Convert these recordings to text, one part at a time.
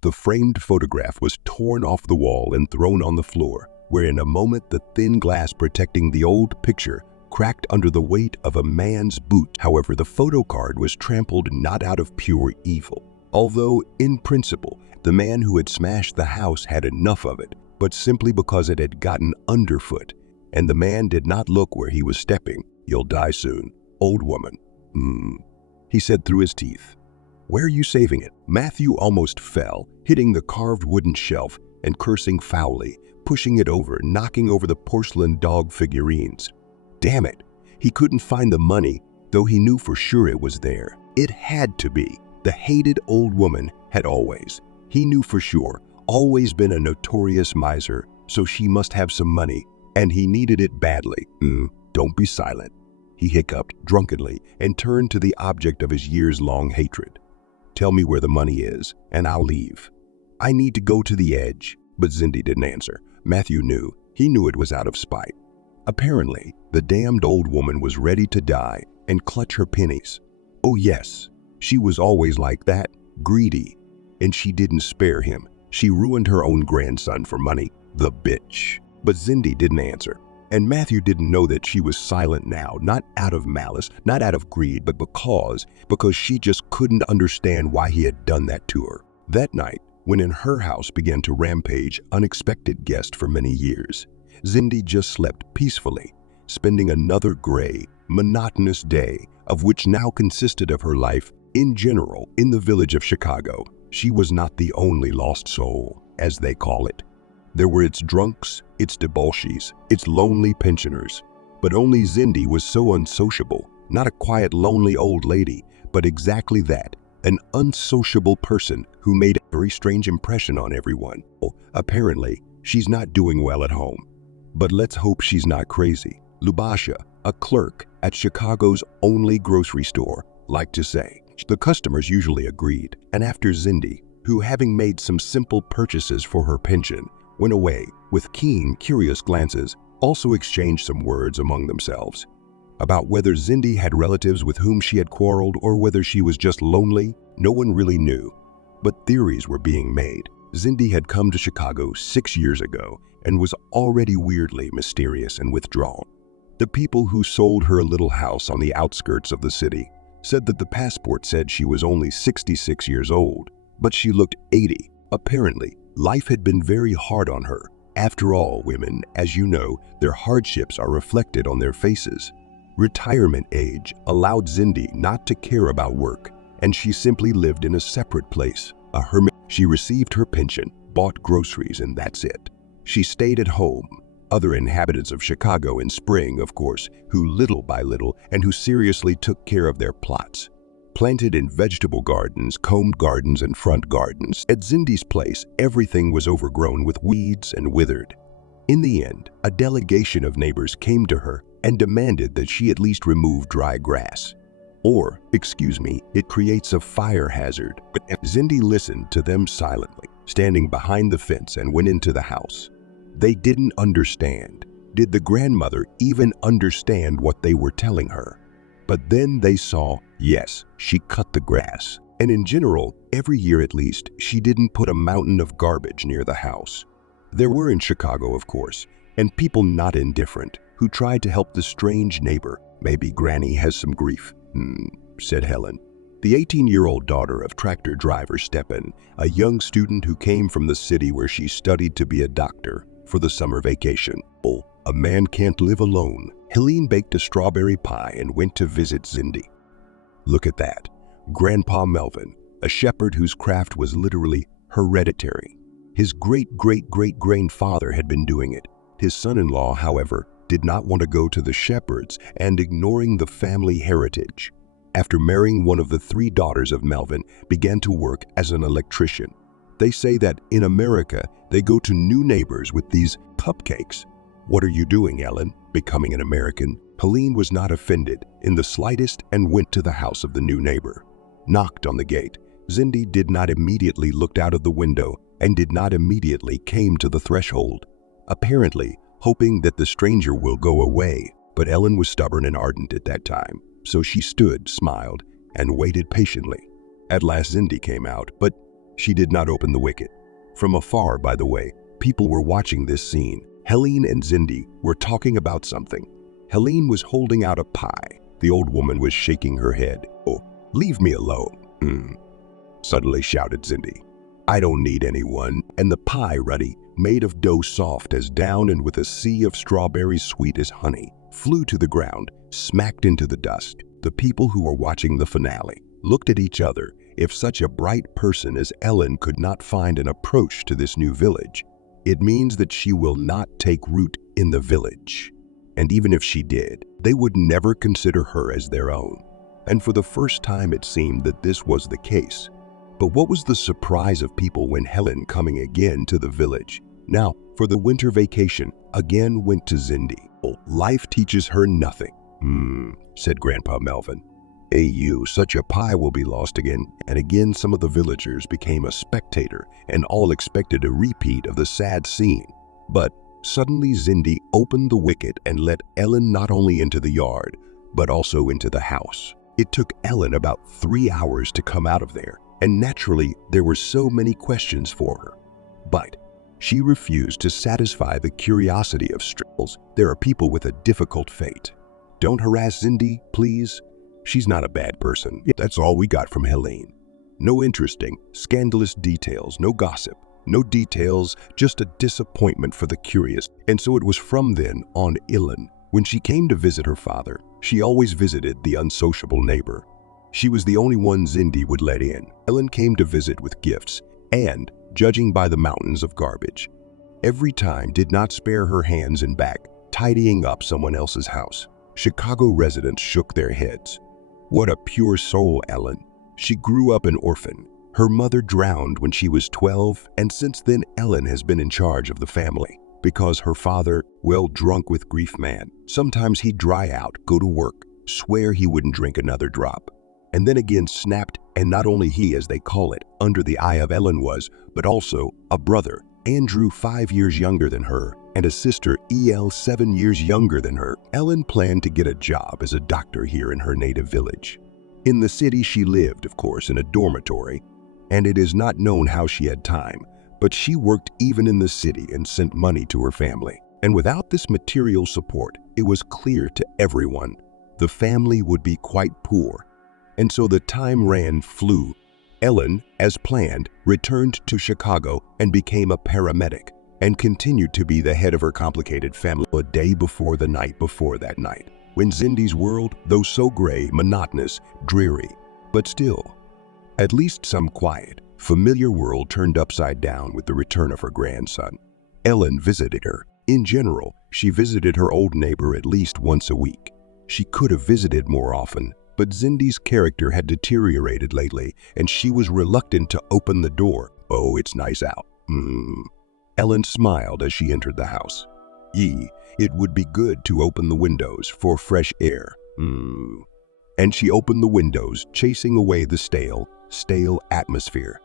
The framed photograph was torn off the wall and thrown on the floor, where in a moment the thin glass protecting the old picture cracked under the weight of a man's boot. However, the photo card was trampled not out of pure evil. Although, in principle, the man who had smashed the house had enough of it, but simply because it had gotten underfoot, and the man did not look where he was stepping. "You'll die soon, old woman." He said through his teeth. "Where are you saving it?" Matthew almost fell, hitting the carved wooden shelf and cursing foully, pushing it over, knocking over the porcelain dog figurines. Damn it! He couldn't find the money, though he knew for sure it was there. It had to be. The hated old woman had always, he knew for sure, always been a notorious miser, so she must have some money, and he needed it badly. Don't be silent," he hiccuped drunkenly and turned to the object of his years-long hatred. "Tell me where the money is, and I'll leave. I need to go to the edge." But Zindi didn't answer. Matthew knew. He knew it was out of spite. Apparently, the damned old woman was ready to die and clutch her pennies. Oh yes, she was always like that, greedy. And she didn't spare him. She ruined her own grandson for money, the bitch. But Zindi didn't answer. And Matthew didn't know that she was silent now, not out of malice, not out of greed, but because she just couldn't understand why he had done that to her. That night, when in her house began to rampage unexpected guest for many years, Zindi just slept peacefully, spending another gray, monotonous day, of which now consisted of her life in general in the village of Chicago. She was not the only lost soul, as they call it. There were its drunks, its debauchees, its lonely pensioners. But only Zindi was so unsociable, not a quiet, lonely old lady, but exactly that, an unsociable person who made a very strange impression on everyone. Apparently, she's not doing well at home. But let's hope she's not crazy. Lubasha, a clerk at Chicago's only grocery store, liked to say. The customers usually agreed, and after Zindi, who having made some simple purchases for her pension, went away with keen, curious glances, also exchanged some words among themselves. About whether Zindi had relatives with whom she had quarreled or whether she was just lonely, no one really knew. But theories were being made. Zindi had come to Chicago 6 years ago and was already weirdly mysterious and withdrawn. The people who sold her a little house on the outskirts of the city said that the passport said she was only 66 years old, but she looked 80. Apparently, life had been very hard on her. After all, women, as you know, their hardships are reflected on their faces. Retirement age allowed Zindi not to care about work, and she simply lived in a separate place, a hermit. She received her pension, bought groceries, and that's it. She stayed at home. Other inhabitants of Chicago in spring, of course, who little by little and who seriously took care of their plots. Planted in vegetable gardens, combed gardens, and front gardens. At Zindi's place, everything was overgrown with weeds and withered. In the end, a delegation of neighbors came to her and demanded that she at least remove dry grass. Or, excuse me, it creates a fire hazard. But Zindi listened to them silently, standing behind the fence, and went into the house. They didn't understand. Did the grandmother even understand what they were telling her? But then they saw, yes, she cut the grass. And in general, every year at least, she didn't put a mountain of garbage near the house. There were in Chicago, of course, and people not indifferent, who tried to help the strange neighbor. Maybe Granny has some grief, said Helen, the 18-year-old daughter of tractor driver Stepan, a young student who came from the city where she studied to be a doctor for the summer vacation. Oh, a man can't live alone. Helene baked a strawberry pie and went to visit Zindi. Look at that. Grandpa Melvin, a shepherd whose craft was literally hereditary. His great-great-great-grandfather had been doing it. His son-in-law, however, did not want to go to the shepherds and ignoring the family heritage. After marrying one of the 3 daughters of Melvin, began to work as an electrician. They say that in America, they go to new neighbors with these cupcakes. What are you doing, Ellen? Becoming an American? Helene was not offended in the slightest and went to the house of the new neighbor. Knocked on the gate. Zindi did not immediately look out of the window and did not immediately came to the threshold, apparently hoping that the stranger will go away. But Ellen was stubborn and ardent at that time, so she stood, smiled, and waited patiently. At last Zindi came out, but She did not open the wicket. From afar, by the way, people were watching this scene. Helene and Cindy were talking about something. Helene was holding out a pie. The old woman was shaking her head. "Oh, leave me alone," suddenly shouted Cindy. "I don't need anyone." And the pie, ruddy, made of dough soft as down and with a sea of strawberries sweet as honey, flew to the ground, smacked into the dust. The people who were watching the finale looked at each other. If such a bright person as Ellen could not find an approach to this new village, it means that she will not take root in the village. And even if she did, they would never consider her as their own. And for the first time it seemed that this was the case. But what was the surprise of people when Helen, coming again to the village, now for the winter vacation, again went to Cindy? "Life teaches her nothing," said Grandpa Melvin. "Hey you, such a pie will be lost again." And again some of the villagers became a spectator and all expected a repeat of the sad scene. But suddenly Cindy opened the wicket and let Ellen not only into the yard, but also into the house. It took Ellen about 3 hours to come out of there, and naturally there were so many questions for her. But she refused to satisfy the curiosity of Stripples. There are people with a difficult fate. "Don't harass Cindy, please. She's not a bad person." That's all we got from Helene. No interesting, scandalous details, no gossip, no details, just a disappointment for the curious. And so it was from then on Ellen. When she came to visit her father, she always visited the unsociable neighbor. She was the only one Cindy would let in. Ellen came to visit with gifts and, judging by the mountains of garbage, every time did not spare her hands and back, tidying up someone else's house. Chicago residents shook their heads. What a pure soul, Ellen. She grew up an orphan. Her mother drowned when she was 12, and since then Ellen has been in charge of the family. Because her father, well, drunk with grief man, sometimes he'd dry out, go to work, swear he wouldn't drink another drop, and then again snapped. And not only he, as they call it, under the eye of Ellen was, but also a brother, Andrew, 5 years younger than her, and a sister, El, 7 years younger than her. Ellen planned to get a job as a doctor here in her native village. In the city she lived, of course, in a dormitory, and it is not known how she had time, but she worked even in the city and sent money to her family. And without this material support, it was clear to everyone the family would be quite poor. And so the time flew. Ellen, as planned, returned to Chicago and became a paramedic, and continued to be the head of her complicated family a day before the night before that night, when Cindy's world, though so gray, monotonous, dreary, but still, at least some quiet, familiar world turned upside down with the return of her grandson. Ellen visited her. In general, she visited her old neighbor at least once a week. She could have visited more often, but Cindy's character had deteriorated lately, and she was reluctant to open the door. "Oh, it's nice out." Ellen smiled as she entered the house. It would be good to open the windows for fresh air. And she opened the windows, chasing away the stale atmosphere.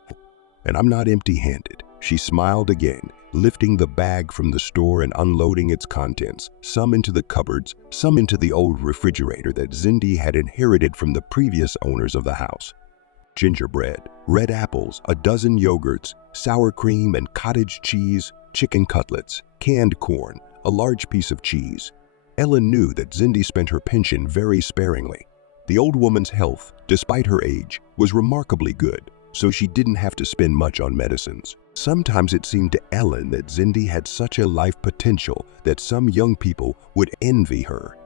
"And I'm not empty-handed," she smiled again, lifting the bag from the store and unloading its contents, some into the cupboards, some into the old refrigerator that Cindy had inherited from the previous owners of the house. Gingerbread, red apples, a dozen yogurts, sour cream and cottage cheese, chicken cutlets, canned corn, a large piece of cheese. Ellen knew that Cindy spent her pension very sparingly. The old woman's health, despite her age, was remarkably good, so she didn't have to spend much on medicines. Sometimes it seemed to Ellen that Cindy had such a life potential that some young people would envy her.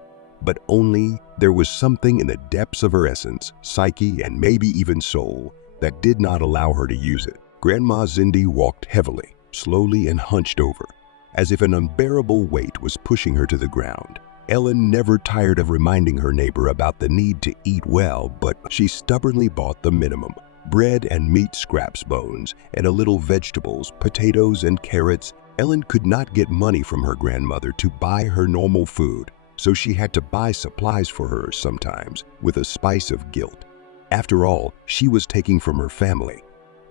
But only there was something in the depths of her essence, psyche, and maybe even soul that did not allow her to use it. Grandma Cindy walked heavily, slowly and hunched over, as if an unbearable weight was pushing her to the ground. Ellen never tired of reminding her neighbor about the need to eat well, but she stubbornly bought the minimum: bread and meat scraps, bones, and a little vegetables, potatoes and carrots. Ellen could not get money from her grandmother to buy her normal food, so she had to buy supplies for her sometimes with a spice of guilt. After all, she was taking from her family.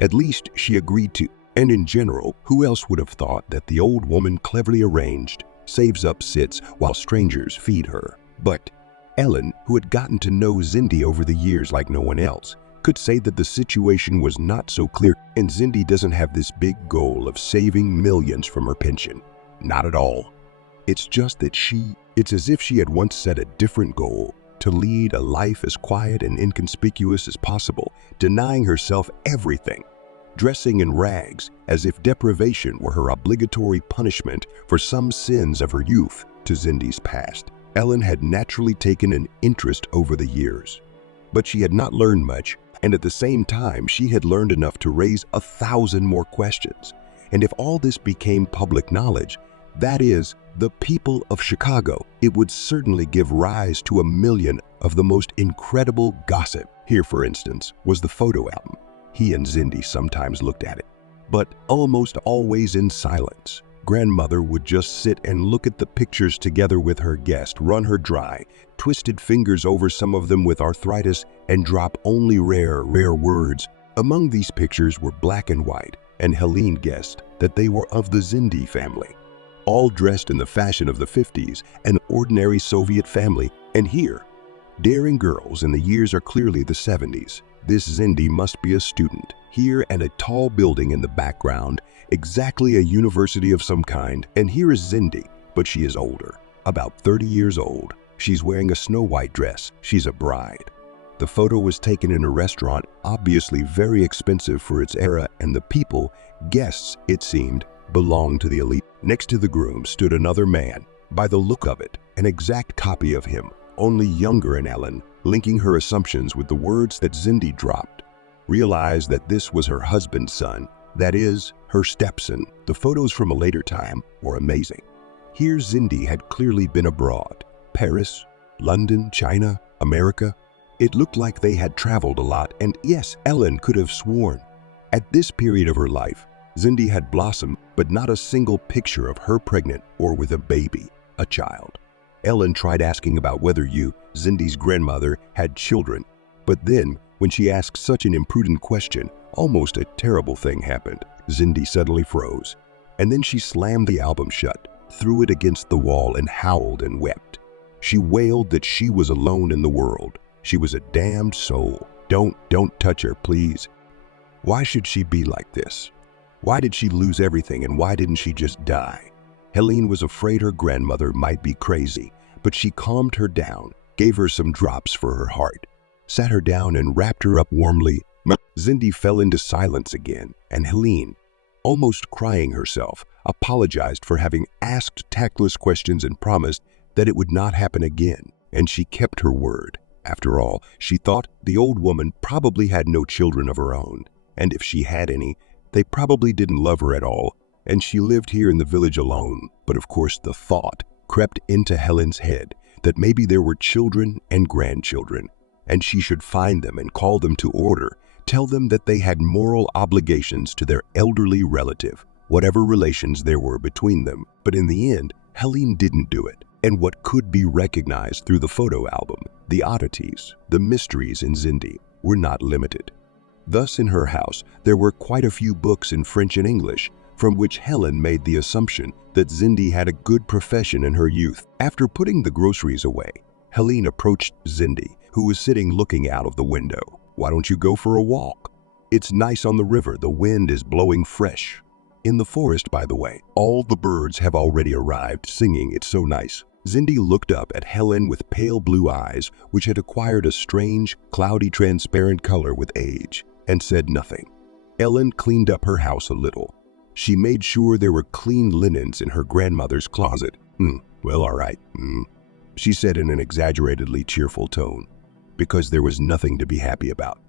At least she agreed to. And in general, who else would have thought that the old woman, cleverly arranged, saves up, sits while strangers feed her? But Ellen, who had gotten to know Cindy over the years like no one else, could say that the situation was not so clear, and Cindy doesn't have this big goal of saving millions from her pension. Not at all. It's just that it's as if she had once set a different goal, to lead a life as quiet and inconspicuous as possible, denying herself everything, dressing in rags as if deprivation were her obligatory punishment for some sins of her youth. To Cindy's past, Ellen had naturally taken an interest over the years, but she had not learned much, and at the same time she had learned enough to raise 1,000 more questions. And if all this became public knowledge, that is, the people of Chicago, it would certainly give rise to 1,000,000 of the most incredible gossip. Here, for instance, was the photo album. He and Cindy sometimes looked at it, but almost always in silence. Grandmother would just sit and look at the pictures together with her guest, run her dry, twisted fingers over some of them with arthritis, and drop only rare words. Among these pictures were black and white, and Helene guessed that they were of the Cindy family, all dressed in the fashion of the 50s, an ordinary Soviet family. And here, daring girls, and the years are clearly the 70s. This Cindy must be a student. Here, and a tall building in the background, exactly a university of some kind. And here is Cindy, but she is older, about 30 years old. She's wearing a snow-white dress. She's a bride. The photo was taken in a restaurant, obviously very expensive for its era, and the people, guests it seemed, belonged to the elite. Next to the groom stood another man, by the look of it, an exact copy of him, only younger, and Ellen, linking her assumptions with the words that Cindy dropped, realized that this was her husband's son, that is, her stepson. The photos from a later time were amazing. Here Cindy had clearly been abroad, Paris, London, China, America. It looked like they had traveled a lot, and yes, Ellen could have sworn, at this period of her life, Cindy had blossomed, but not a single picture of her pregnant or with a baby, a child. Ellen tried asking about whether Cindy's grandmother, had children, but then, when she asked such an imprudent question, almost a terrible thing happened. Cindy suddenly froze, and then she slammed the album shut, threw it against the wall, and howled and wept. She wailed that she was alone in the world. She was a damned soul. Don't touch her, please. Why should she be like this? Why did she lose everything, and why didn't she just die? Helene was afraid her grandmother might be crazy, but she calmed her down, gave her some drops for her heart, sat her down and wrapped her up warmly. Cindy fell into silence again, and Helene, almost crying herself, apologized for having asked tactless questions and promised that it would not happen again, and she kept her word. After all, she thought the old woman probably had no children of her own, and if she had any, they probably didn't love her at all, and she lived here in the village alone. But of course the thought crept into Helen's head that maybe there were children and grandchildren, and she should find them and call them to order, tell them that they had moral obligations to their elderly relative, whatever relations there were between them. But in the end, Helene didn't do it, and what could be recognized through the photo album, the oddities, the mysteries in Cindy, were not limited. Thus, in her house, there were quite a few books in French and English, from which Helen made the assumption that Cindy had a good profession in her youth. After putting the groceries away, Helene approached Cindy, who was sitting looking out of the window. "Why don't you go for a walk? It's nice on the river, the wind is blowing fresh. In the forest, by the way, all the birds have already arrived singing, it's so nice." Cindy looked up at Helen with pale blue eyes, which had acquired a strange, cloudy, transparent color with age, and said nothing. Ellen cleaned up her house a little. She made sure there were clean linens in her grandmother's closet. Well, all right, she said in an exaggeratedly cheerful tone, because there was nothing to be happy about.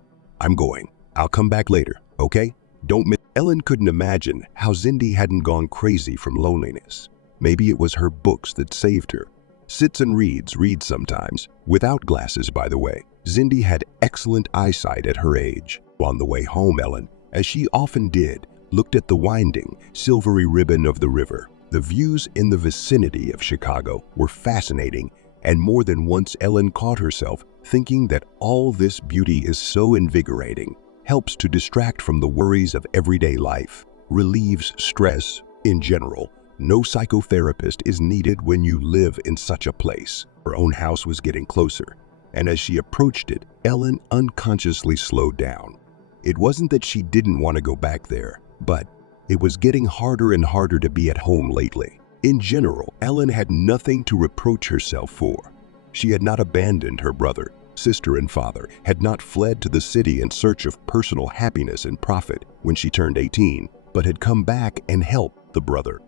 "I'm going. I'll come back later, okay? Don't miss." Ellen couldn't imagine how Cindy hadn't gone crazy from loneliness. Maybe it was her books that saved her. Sits and reads sometimes, without glasses, by the way. Cindy had excellent eyesight at her age. On the way home, Ellen, as she often did, looked at the winding, silvery ribbon of the river. The views in the vicinity of Chicago were fascinating, and more than once Ellen caught herself thinking that all this beauty is so invigorating, helps to distract from the worries of everyday life, relieves stress. In general, no psychotherapist is needed when you live in such a place. Her own house was getting closer, and as she approached it, Ellen unconsciously slowed down. It wasn't that she didn't want to go back there, but it was getting harder and harder to be at home lately. In general, Ellen had nothing to reproach herself for. She had not abandoned her brother, sister, and father, had not fled to the city in search of personal happiness and profit when she turned 18, but had come back and helped the brother.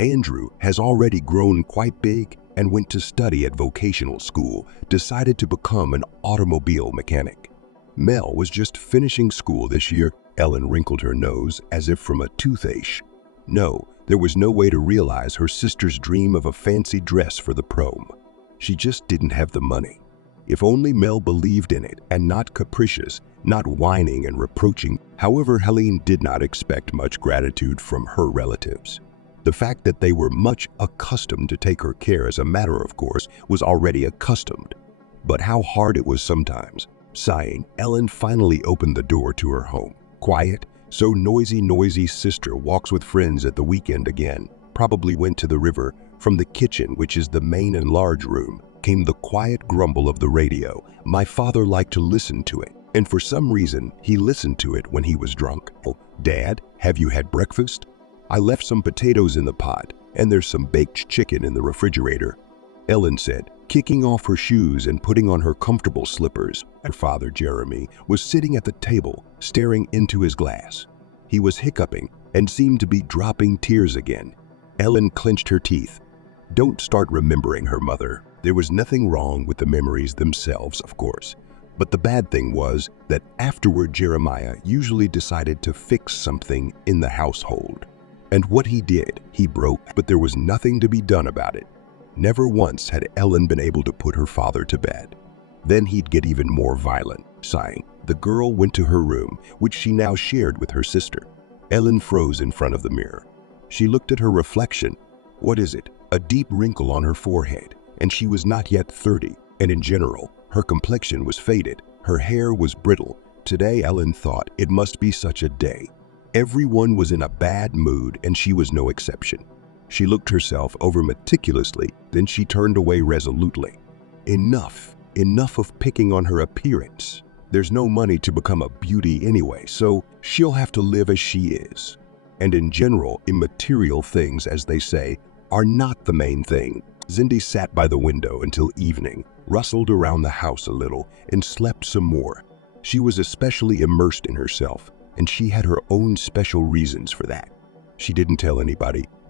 Andrew has already grown quite big and went to study at vocational school, decided to become an automobile mechanic. Mel was just finishing school this year. Ellen wrinkled her nose as if from a toothache. No, there was no way to realize her sister's dream of a fancy dress for the prom. She just didn't have the money. If only Mel believed in it and not capricious, not whining and reproaching. However, Helene did not expect much gratitude from her relatives. The fact that they were much accustomed to take her care as a matter of course was already accustomed. But how hard it was sometimes. Sighing, Ellen finally opened the door to her home. Quiet, so noisy sister walks with friends at the weekend again. Probably went to the river. From the kitchen, which is the main and large room, came the quiet grumble of the radio. My father liked to listen to it, and for some reason, he listened to it when he was drunk. Oh, Dad, have you had breakfast? I left some potatoes in the pot, and there's some baked chicken in the refrigerator, Ellen said, kicking off her shoes and putting on her comfortable slippers. Her father, Jeremy, was sitting at the table, staring into his glass. He was hiccuping and seemed to be dropping tears again. Ellen clenched her teeth. Don't start remembering her mother. There was nothing wrong with the memories themselves, of course. But the bad thing was that afterward Jeremiah usually decided to fix something in the household. And what he did, he broke, but there was nothing to be done about it. Never once had Ellen been able to put her father to bed. Then he'd get even more violent. Sighing, the girl went to her room, which she now shared with her sister. Ellen froze in front of the mirror. She looked at her reflection. What is it? A deep wrinkle on her forehead, and she was not yet 30, and in general, her complexion was faded, her hair was brittle. Today, Ellen thought, it must be such a day. Everyone was in a bad mood, and she was no exception. She looked herself over meticulously, then she turned away resolutely. Enough of picking on her appearance. There's no money to become a beauty anyway, so she'll have to live as she is. And in general, immaterial things, as they say, are not the main thing. Cindy sat by the window until evening, rustled around the house a little, and slept some more. She was especially immersed in herself, and she had her own special reasons for that. She didn't tell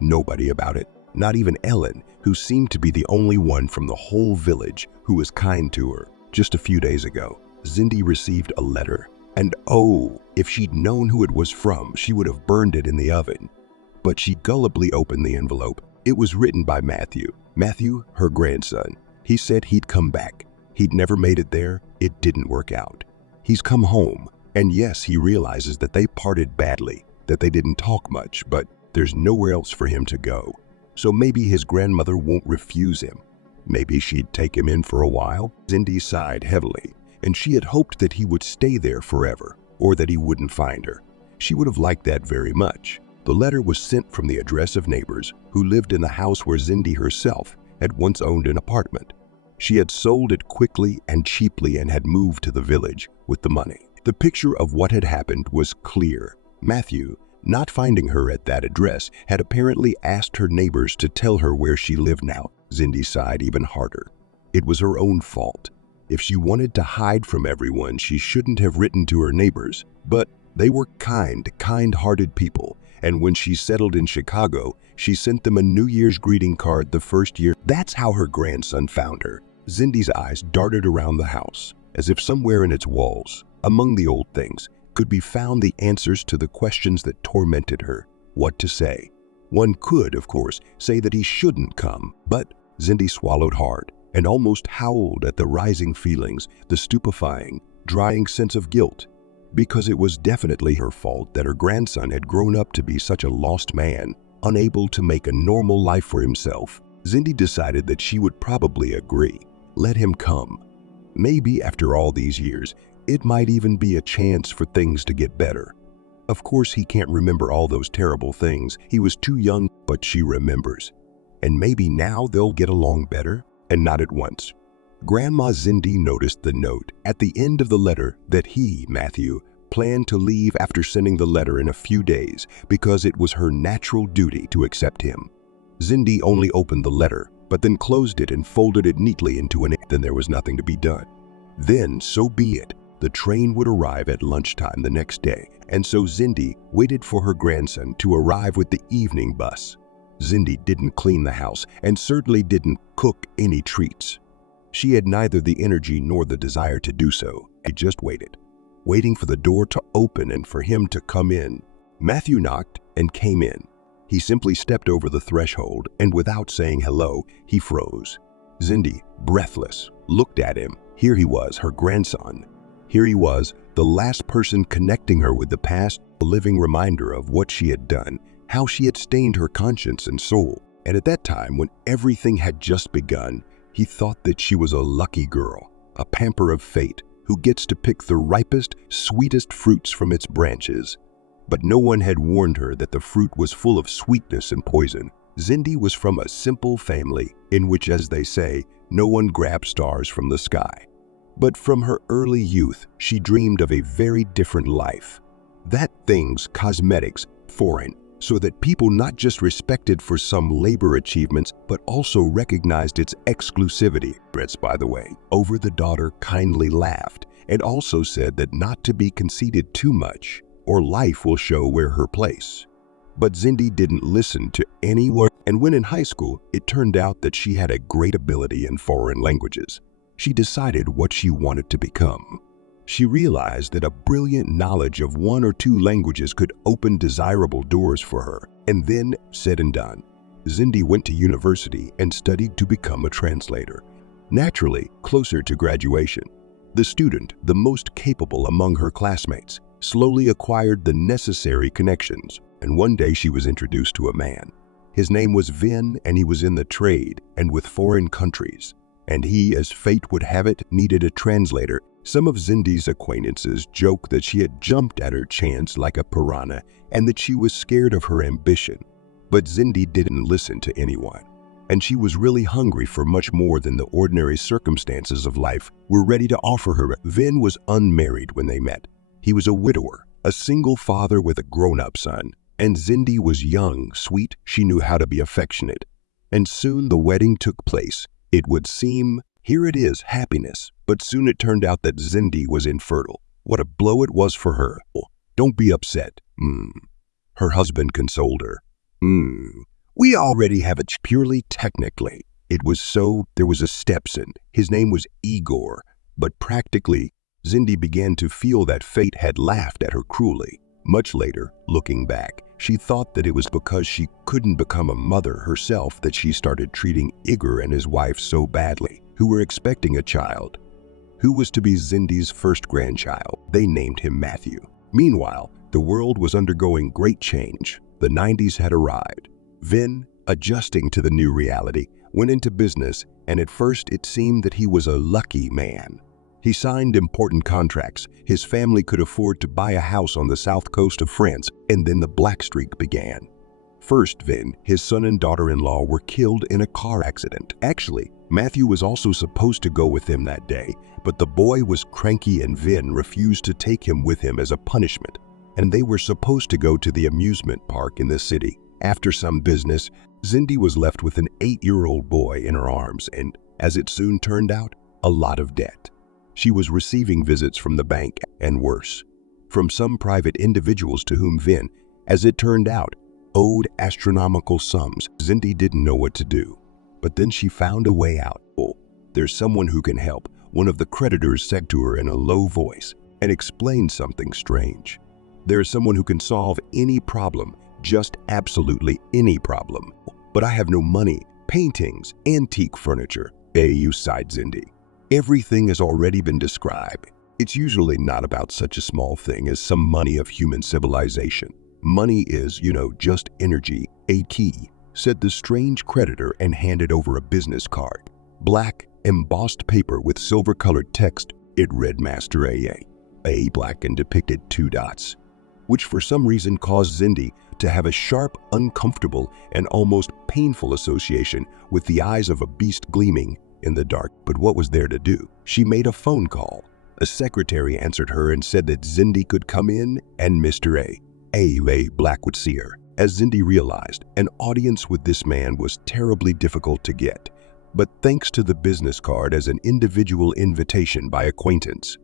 nobody about it, not even Ellen, who seemed to be the only one from the whole village who was kind to her. Just a few days ago, Cindy received a letter, and oh, if she'd known who it was from, she would have burned it in the oven. But she gullibly opened the envelope. It was written by Matthew, her grandson. He said he'd come back. He'd never made it there. It didn't work out. He's come home, and yes, he realizes that they parted badly, that they didn't talk much, but there's nowhere else for him to go. So maybe his grandmother won't refuse him. Maybe she'd take him in for a while. Cindy sighed heavily, and she had hoped that he would stay there forever, or that he wouldn't find her. She would have liked that very much. The letter was sent from the address of neighbors who lived in the house where Cindy herself had once owned an apartment. She had sold it quickly and cheaply and had moved to the village with the money. The picture of what had happened was clear. Matthew, not finding her at that address, had apparently asked her neighbors to tell her where she lived now. Cindy sighed even harder. It was her own fault. If she wanted to hide from everyone, she shouldn't have written to her neighbors. But they were kind-hearted people, and when she settled in Chicago, she sent them a New Year's greeting card the first year. That's how her grandson found her. Cindy's eyes darted around the house, as if somewhere in its walls, among the old things, could be found the answers to the questions that tormented her. What to say? One could, of course, say that he shouldn't come, but Cindy swallowed hard and almost howled at the rising feelings, the stupefying, drying sense of guilt, because it was definitely her fault that her grandson had grown up to be such a lost man, unable to make a normal life for himself. Cindy decided that she would probably agree. Let him come. Maybe after all these years, it might even be a chance for things to get better. Of course, he can't remember all those terrible things. He was too young, but she remembers. And maybe now they'll get along better, and not at once. Grandma Zindi noticed the note at the end of the letter that he, Matthew, planned to leave after sending the letter in a few days because it was her natural duty to accept him. Zindi only opened the letter, but then closed it and folded it neatly into an. Then there was nothing to be done. Then, so be it. The train would arrive at lunchtime the next day, and so Zindi waited for her grandson to arrive with the evening bus. Zindi didn't clean the house and certainly didn't cook any treats. She had neither the energy nor the desire to do so. She just waited, waiting for the door to open and for him to come in. Matthew knocked and came in. He simply stepped over the threshold, and without saying hello, he froze. Zindi, breathless, looked at him. Here he was, her grandson. Here he was, the last person connecting her with the past, a living reminder of what she had done, how she had stained her conscience and soul. And at that time, when everything had just begun, he thought that she was a lucky girl, a pamper of fate, who gets to pick the ripest, sweetest fruits from its branches. But no one had warned her that the fruit was full of sweetness and poison. Zindi was from a simple family in which, as they say, no one grabs stars from the sky. But from her early youth, she dreamed of a very different life. That things, cosmetics, foreign, so that people not just respected for some labor achievements, but also recognized its exclusivity. By the way, over the daughter kindly laughed and also said that not to be conceited too much, or life will show where her place. But Zindi didn't listen to any word, and when in high school, it turned out that she had a great ability in foreign languages. She decided what she wanted to become. She realized that a brilliant knowledge of one or two languages could open desirable doors for her. And then, said and done, Zindi went to university and studied to become a translator. Naturally, closer to graduation, the student, the most capable among her classmates, slowly acquired the necessary connections. And one day she was introduced to a man. His name was Vin, and he was in the trade and with foreign countries. And he, as fate would have it, needed a translator. Some of Zindi's acquaintances joked that she had jumped at her chance like a piranha and that she was scared of her ambition. But Zindi didn't listen to anyone, and she was really hungry for much more than the ordinary circumstances of life were ready to offer her. Vin was unmarried when they met. He was a widower, a single father with a grown-up son, and Zindi was young, sweet, she knew how to be affectionate. And soon the wedding took place. It would seem, here it is, happiness, but soon it turned out that Zindi was infertile. What a blow it was for her. Don't be upset. Her husband consoled her. We already have it. Purely technically, it was so. There was a stepson. His name was Igor, but practically, Zindi began to feel that fate had laughed at her cruelly. Much later, looking back, she thought that it was because she couldn't become a mother herself that she started treating Igor and his wife so badly, who were expecting a child, who was to be Zindi's first grandchild. They named him Matthew. Meanwhile, the world was undergoing great change. The 90s had arrived. Vin, adjusting to the new reality, went into business, and at first it seemed that he was a lucky man. He signed important contracts. His family could afford to buy a house on the south coast of France, and then the black streak began. First, Vin, his son and daughter-in-law were killed in a car accident. Actually, Matthew was also supposed to go with him that day, but the boy was cranky and Vin refused to take him with him as a punishment, and they were supposed to go to the amusement park in the city. After some business, Zindi was left with an 8-year-old boy in her arms and, as it soon turned out, a lot of debt. She was receiving visits from the bank, and worse, from some private individuals to whom Vin, as it turned out, owed astronomical sums. Zindi didn't know what to do, but then she found a way out. There's someone who can help, one of the creditors said to her in a low voice, and explained something strange. There's someone who can solve any problem, just absolutely any problem. But I have no money, paintings, antique furniture. You sighed Zindi. Everything has already been described. It's usually not about such a small thing as some money of human civilization. Money is, just energy, a key, said the strange creditor and handed over a business card. Black, embossed paper with silver-colored text. It read Master A. A black and depicted 2 dots, which for some reason caused Zindi to have a sharp, uncomfortable, and almost painful association with the eyes of a beast gleaming in the dark, but what was there to do? She made a phone call. A secretary answered her and said that Cindy could come in and Mr. A. Black would see her. As Cindy realized, an audience with this man was terribly difficult to get. But thanks to the business card as an individual invitation by acquaintance,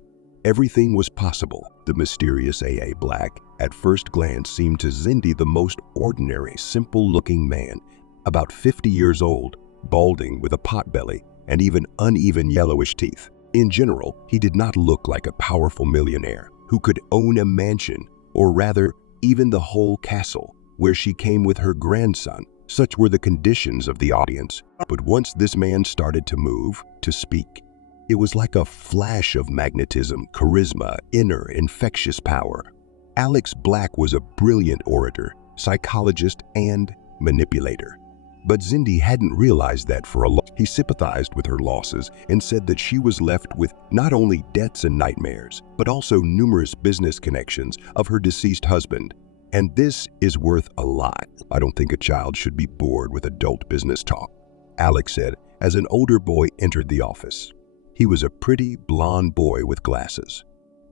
everything was possible. The mysterious A. Black, at first glance, seemed to Cindy the most ordinary, simple-looking man, about 50 years old, balding with a potbelly and even uneven yellowish teeth. In general, he did not look like a powerful millionaire who could own a mansion, or rather, even the whole castle, where she came with her grandson. Such were the conditions of the audience. But once this man started to move, to speak, it was like a flash of magnetism, charisma, inner infectious power. Alex Black was a brilliant orator, psychologist, and manipulator. But Cindy hadn't realized that for a long time. He sympathized with her losses and said that she was left with not only debts and nightmares, but also numerous business connections of her deceased husband. And this is worth a lot. I don't think a child should be bored with adult business talk, Alex said as an older boy entered the office. He was a pretty blond boy with glasses.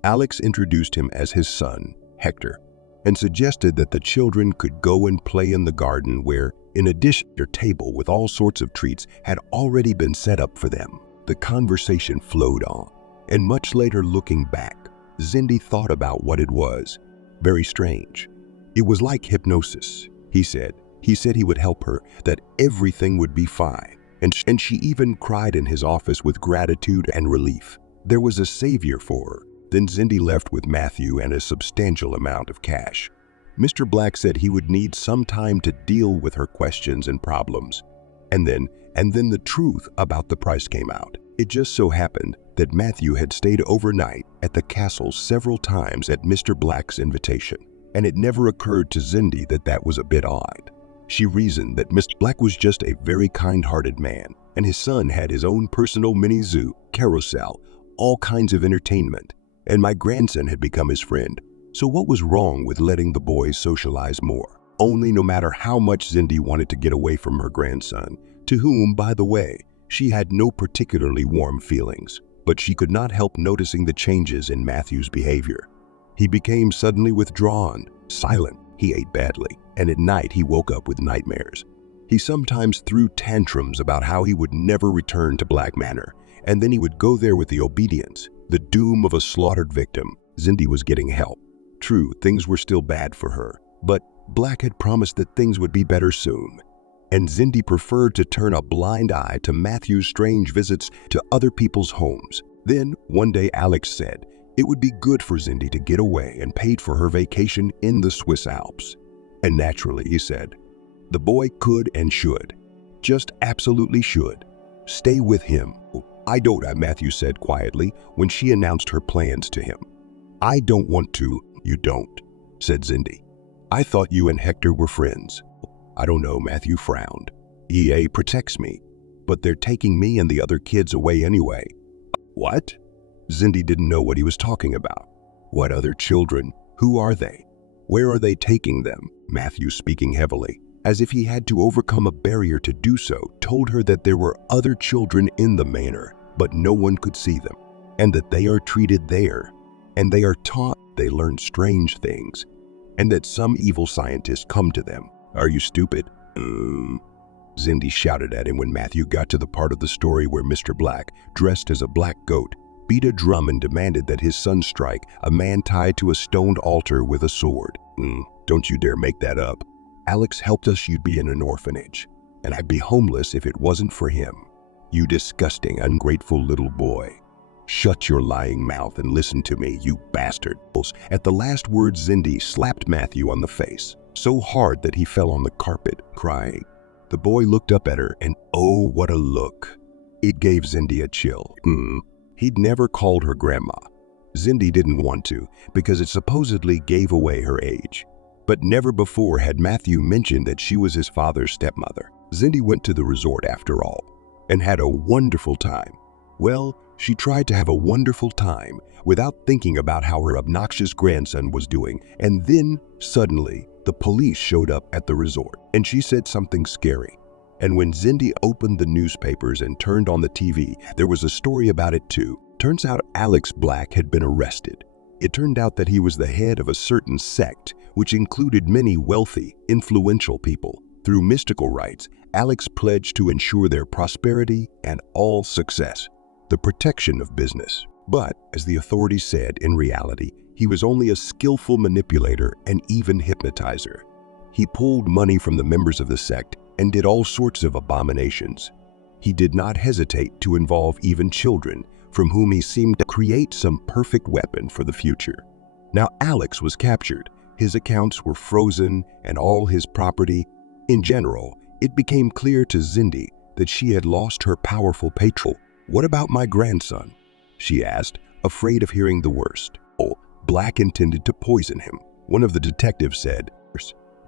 Alex introduced him as his son, Hector, and suggested that the children could go and play in the garden where, in addition, their table with all sorts of treats had already been set up for them. The conversation flowed on, and much later looking back, Cindy thought about what it was. Very strange. It was like hypnosis, he said. He said he would help her, that everything would be fine, and she even cried in his office with gratitude and relief. There was a savior for her. Then Cindy left with Matthew and a substantial amount of cash. Mr. Black said he would need some time to deal with her questions and problems. And then the truth about the price came out. It just so happened that Matthew had stayed overnight at the castle several times at Mr. Black's invitation, and it never occurred to Cindy that that was a bit odd. She reasoned that Mr. Black was just a very kind-hearted man, and his son had his own personal mini-zoo, carousel, all kinds of entertainment, and my grandson had become his friend. So what was wrong with letting the boys socialize more? Only no matter how much Cindy wanted to get away from her grandson, to whom, by the way, she had no particularly warm feelings, but she could not help noticing the changes in Matthew's behavior. He became suddenly withdrawn, silent. He ate badly, and at night he woke up with nightmares. He sometimes threw tantrums about how he would never return to Black Manor, and then he would go there with the obedience, the doom of a slaughtered victim. Cindy was getting help. True, things were still bad for her, but Black had promised that things would be better soon. And Cindy preferred to turn a blind eye to Matthew's strange visits to other people's homes. Then, one day Alex said it would be good for Cindy to get away and paid for her vacation in the Swiss Alps. And naturally, he said, the boy could and should, just absolutely should, stay with him. I don't, Matthew said quietly when she announced her plans to him. I don't want to. You don't, said Cindy. I thought you and Hector were friends. I don't know, Matthew frowned. EA protects me, but they're taking me and the other kids away anyway. What? Cindy didn't know what he was talking about. What other children? Who are they? Where are they taking them? Matthew, speaking heavily, as if he had to overcome a barrier to do so, told her that there were other children in the manor, but no one could see them, and that they are treated there, and they are taught, they learn strange things, and that some evil scientists come to them. Are you stupid? Cindy shouted at him when Matthew got to the part of the story where Mr. Black, dressed as a black goat, beat a drum and demanded that his son strike a man tied to a stoned altar with a sword. Don't you dare make that up. Alex helped us, you'd be in an orphanage, and I'd be homeless if it wasn't for him. You disgusting, ungrateful little boy. Shut your lying mouth and listen to me, you bastard. At the last word, Cindy slapped Matthew on the face, so hard that he fell on the carpet, crying. The boy looked up at her, and oh, what a look. It gave Cindy a chill. He'd never called her grandma. Cindy didn't want to, because it supposedly gave away her age. But never before had Matthew mentioned that she was his father's stepmother. Cindy went to the resort after all, and had a wonderful time. Well, she tried to have a wonderful time without thinking about how her obnoxious grandson was doing, and then, suddenly, the police showed up at the resort, and she said something scary. And when Cindy opened the newspapers and turned on the TV, there was a story about it too. Turns out Alex Black had been arrested. It turned out that he was the head of a certain sect, which included many wealthy, influential people. Through mystical rites, Alex pledged to ensure their prosperity and all success, the protection of business. But, as the authorities said, in reality, he was only a skillful manipulator and even hypnotizer. He pulled money from the members of the sect and did all sorts of abominations. He did not hesitate to involve even children, from whom he seemed to create some perfect weapon for the future. Now Alex was captured, his accounts were frozen, and all his property. In general, it became clear to Cindy that she had lost her powerful patron. "What about my grandson?" she asked, afraid of hearing the worst. "Oh, Black intended to poison him," one of the detectives said.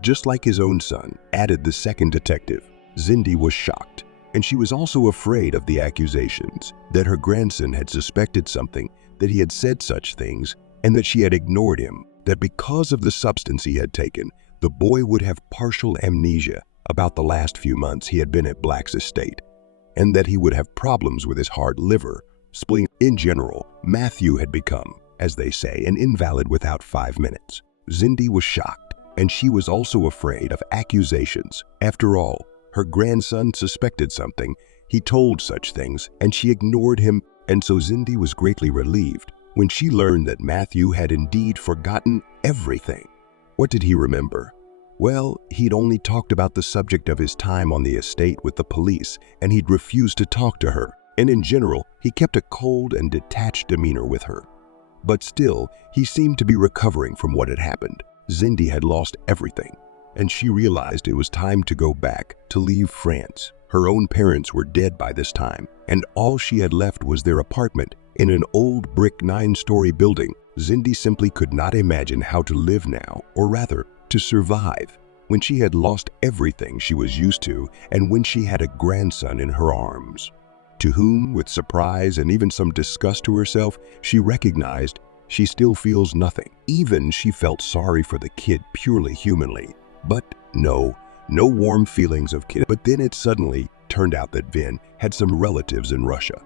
"Just like his own son," added the second detective. Cindy was shocked, and she was also afraid of the accusations that her grandson had suspected something, that he had said such things, and that she had ignored him, that because of the substance he had taken, the boy would have partial amnesia about the last few months he had been at Black's estate, and that he would have problems with his heart, liver, spleen. In general, Matthew had become, as they say, an invalid without 5 minutes. Cindy was shocked, and she was also afraid of accusations. After all, her grandson suspected something, he told such things, and she ignored him, and so Cindy was greatly relieved when she learned that Matthew had indeed forgotten everything. What did he remember? Well, he'd only talked about the subject of his time on the estate with the police, and he'd refused to talk to her, and in general, he kept a cold and detached demeanor with her. But still, he seemed to be recovering from what had happened. Cindy had lost everything, and she realized it was time to go back, to leave France. Her own parents were dead by this time, and all she had left was their apartment in an old brick 9-story building. Cindy simply could not imagine how to live now, or rather, to survive, when she had lost everything she was used to and when she had a grandson in her arms, to whom, with surprise and even some disgust to herself, she recognized she still feels nothing. Even she felt sorry for the kid purely humanly, but no warm feelings of kid. But then it suddenly turned out that Vin had some relatives in Russia,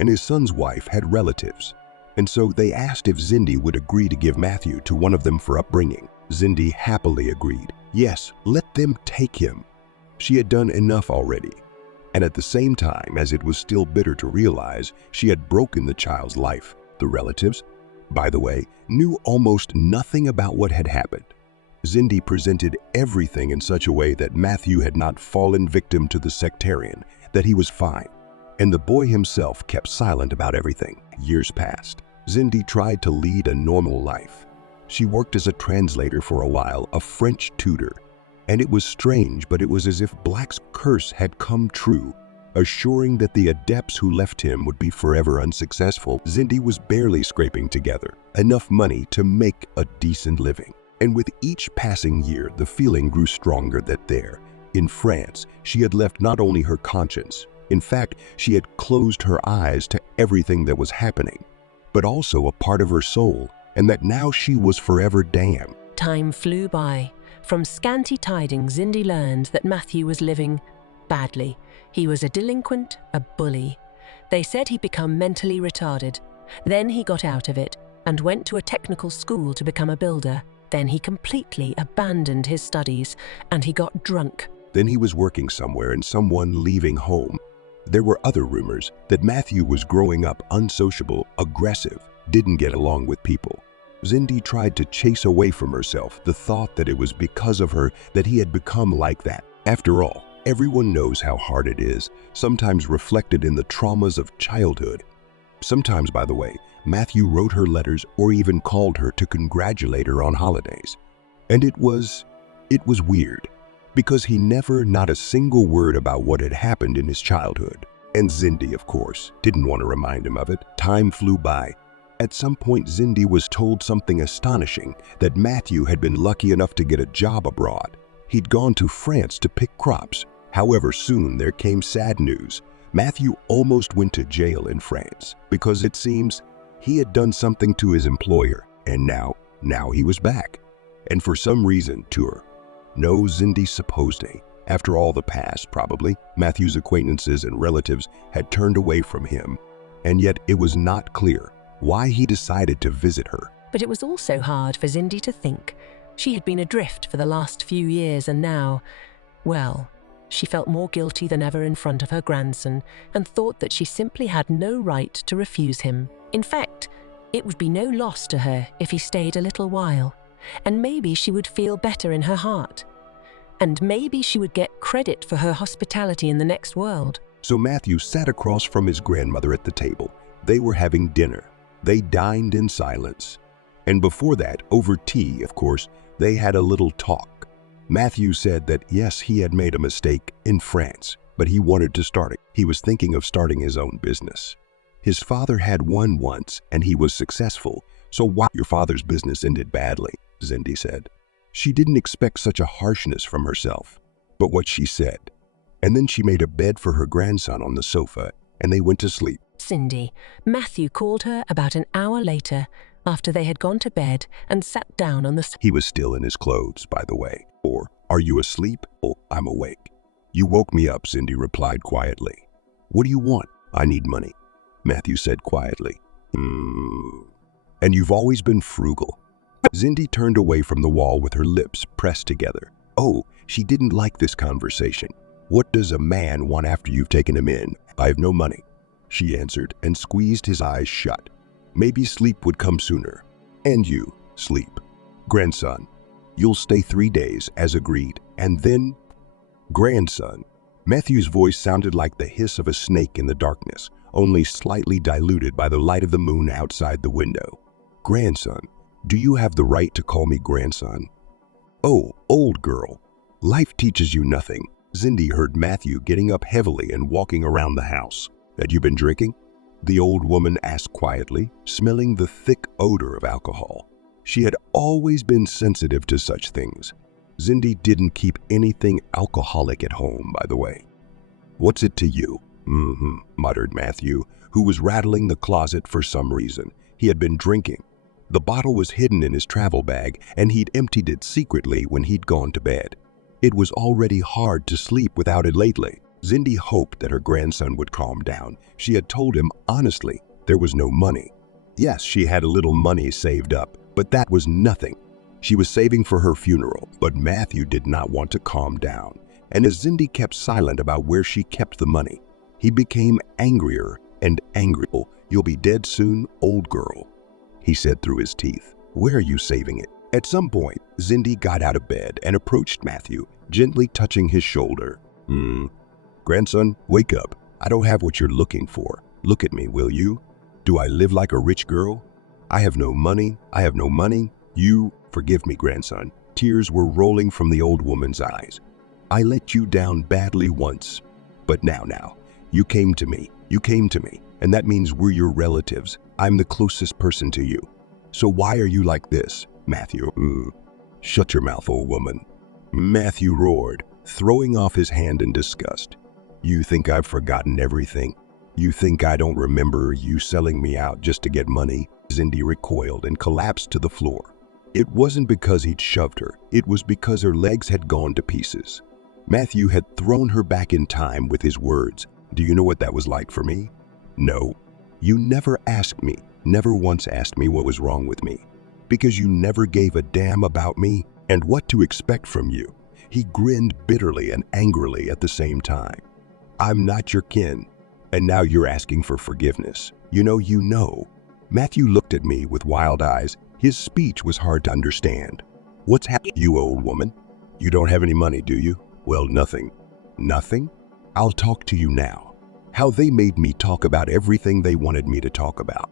and his son's wife had relatives, and so they asked if Cindy would agree to give Matthew to one of them for upbringing. Cindy happily agreed. Yes, let them take him. She had done enough already. And at the same time, as it was still bitter to realize, she had broken the child's life. The relatives, by the way, knew almost nothing about what had happened. Cindy presented everything in such a way that Matthew had not fallen victim to the sectarian, that he was fine. And the boy himself kept silent about everything. Years passed. Cindy tried to lead a normal life. She worked as a translator for a while, a French tutor. And it was strange, but it was as if Black's curse had come true, assuring that the adepts who left him would be forever unsuccessful. Cindy was barely scraping together enough money to make a decent living. And with each passing year, the feeling grew stronger that there, in France, she had left not only her conscience, in fact, she had closed her eyes to everything that was happening, but also a part of her soul, and that now she was forever damned. Time flew by. From scanty tidings, Cindy learned that Matthew was living badly. He was a delinquent, a bully. They said he'd become mentally retarded. Then he got out of it and went to a technical school to become a builder. Then he completely abandoned his studies and he got drunk. Then he was working somewhere and someone leaving home. There were other rumors that Matthew was growing up unsociable, aggressive, didn't get along with people. Cindy tried to chase away from herself the thought that it was because of her that he had become like that. After all, everyone knows how hard it is, sometimes reflected in the traumas of childhood. Sometimes, by the way, Matthew wrote her letters or even called her to congratulate her on holidays. And it was weird, because he never, not a single word about what had happened in his childhood. And Cindy, of course, didn't want to remind him of it. Time flew by. At some point, Cindy was told something astonishing, that Matthew had been lucky enough to get a job abroad. He'd gone to France to pick crops. However, soon there came sad news. Matthew almost went to jail in France because it seems he had done something to his employer, and now he was back. And for some reason, to her, no, Cindy supposed After all the past, probably, Matthew's acquaintances and relatives had turned away from him, and yet it was not clear why he decided to visit her. But it was also hard for Cindy to think. She had been adrift for the last few years, and now, well, she felt more guilty than ever in front of her grandson and thought that she simply had no right to refuse him. In fact, it would be no loss to her if he stayed a little while, and maybe she would feel better in her heart. And maybe she would get credit for her hospitality in the next world. So Matthew sat across from his grandmother at the table. They were having dinner. They dined in silence. And before that, over tea, of course, they had a little talk. Matthew said that yes, he had made a mistake in France, but he wanted to start it. He was thinking of starting his own business. His father had one once, and he was successful. So why your father's business ended badly, Cindy said. She didn't expect such a harshness from herself, but what she said. And then she made a bed for her grandson on the sofa, and they went to sleep. Cindy, Matthew called her about an hour later after they had gone to bed and sat down on the... He was still in his clothes, by the way. Or, are you asleep? Oh, I'm awake. You woke me up, Cindy replied quietly. What do you want? I need money, Matthew said quietly. And you've always been frugal. Cindy turned away from the wall with her lips pressed together. Oh, she didn't like this conversation. What does a man want after you've taken him in? I have no money, she answered and squeezed his eyes shut. Maybe sleep would come sooner. And you, sleep. Grandson, you'll stay 3 days as agreed, and then... Grandson. Matthew's voice sounded like the hiss of a snake in the darkness, only slightly diluted by the light of the moon outside the window. Grandson, do you have the right to call me grandson? Oh, old girl. Life teaches you nothing. Cindy heard Matthew getting up heavily and walking around the house. Had you been drinking? The old woman asked quietly, smelling the thick odor of alcohol. She had always been sensitive to such things. Cindy didn't keep anything alcoholic at home, by the way. What's it to you? Muttered Matthew, who was rattling the closet for some reason. He had been drinking. The bottle was hidden in his travel bag, and he'd emptied it secretly when he'd gone to bed. It was already hard to sleep without it lately. Cindy hoped that her grandson would calm down. She had told him honestly there was no money. Yes, she had a little money saved up, but that was nothing. She was saving for her funeral, but Matthew did not want to calm down. And as Cindy kept silent about where she kept the money, he became angrier and angrier. You'll be dead soon, old girl, he said through his teeth. Where are you saving it? At some point, Cindy got out of bed and approached Matthew, gently touching his shoulder. Grandson, wake up. I don't have what you're looking for. Look at me, will you? Do I live like a rich girl? I have no money. I have no money. You, forgive me, grandson. Tears were rolling from the old woman's eyes. I let you down badly once. But now, you came to me. You came to me. And that means we're your relatives. I'm the closest person to you. So why are you like this, Matthew? Shut your mouth, old woman. Matthew roared, throwing off his hand in disgust. You think I've forgotten everything? You think I don't remember you selling me out just to get money? Cindy recoiled and collapsed to the floor. It wasn't because he'd shoved her. It was because her legs had gone to pieces. Matthew had thrown her back in time with his words. Do you know what that was like for me? No. You never asked me, never once asked me what was wrong with me. Because you never gave a damn about me and what to expect from you. He grinned bitterly and angrily at the same time. I'm not your kin, and now you're asking for forgiveness. You know. Matthew looked at me with wild eyes. His speech was hard to understand. What's happened, you old woman? You don't have any money, do you? Well, nothing. Nothing? I'll talk to you now. How they made me talk about everything they wanted me to talk about.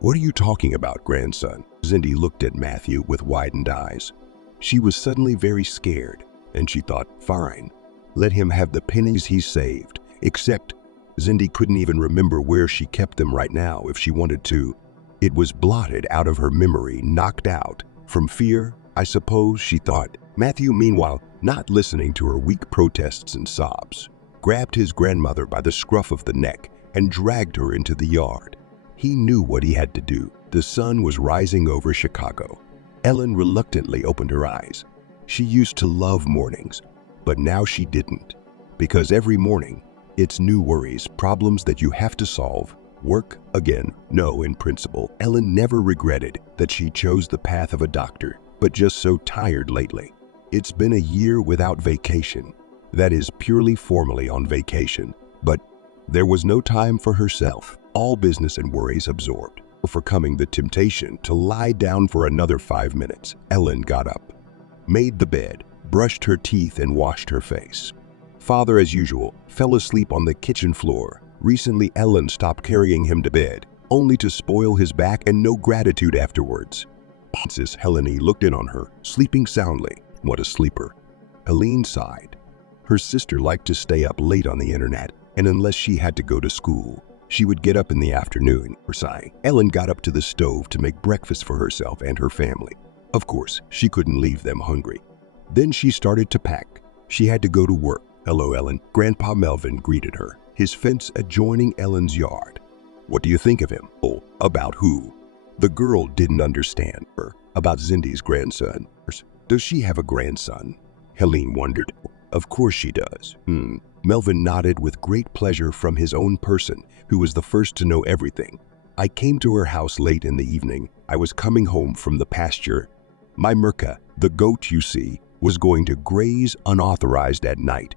What are you talking about, grandson? Cindy looked at Matthew with widened eyes. She was suddenly very scared, and she thought, fine, let him have the pennies he saved, except Cindy couldn't even remember where she kept them right now if she wanted to. It was blotted out of her memory, knocked out. From fear, I suppose, she thought. Matthew, meanwhile, not listening to her weak protests and sobs, grabbed his grandmother by the scruff of the neck and dragged her into the yard. He knew what he had to do. The sun was rising over Chicago. Ellen reluctantly opened her eyes. She used to love mornings. But now she didn't. Because every morning, it's new worries, problems that you have to solve. Work again. No, in principle, Ellen never regretted that she chose the path of a doctor, but just so tired lately. It's been a year without vacation. That is purely formally on vacation, but there was no time for herself. All business and worries absorbed. Overcoming the temptation to lie down for another 5 minutes, Ellen got up, made the bed, brushed her teeth and washed her face. Father, as usual, fell asleep on the kitchen floor. Recently, Ellen stopped carrying him to bed, only to spoil his back and no gratitude afterwards. Princess Helene looked in on her, sleeping soundly. What a sleeper. Helene sighed. Her sister liked to stay up late on the internet, and unless she had to go to school, she would get up in the afternoon. Sighing, Ellen got up to the stove to make breakfast for herself and her family. Of course, she couldn't leave them hungry. Then she started to pack. She had to go to work. Hello, Ellen. Grandpa Melvin greeted her, his fence adjoining Ellen's yard. What do you think of him? Oh, about who? The girl didn't understand her. About Cindy's grandson. Does she have a grandson? Helene wondered. Of course she does. Melvin nodded with great pleasure from his own person, who was the first to know everything. I came to her house late in the evening. I was coming home from the pasture. My Mirka, the goat you see, was going to graze unauthorized at night.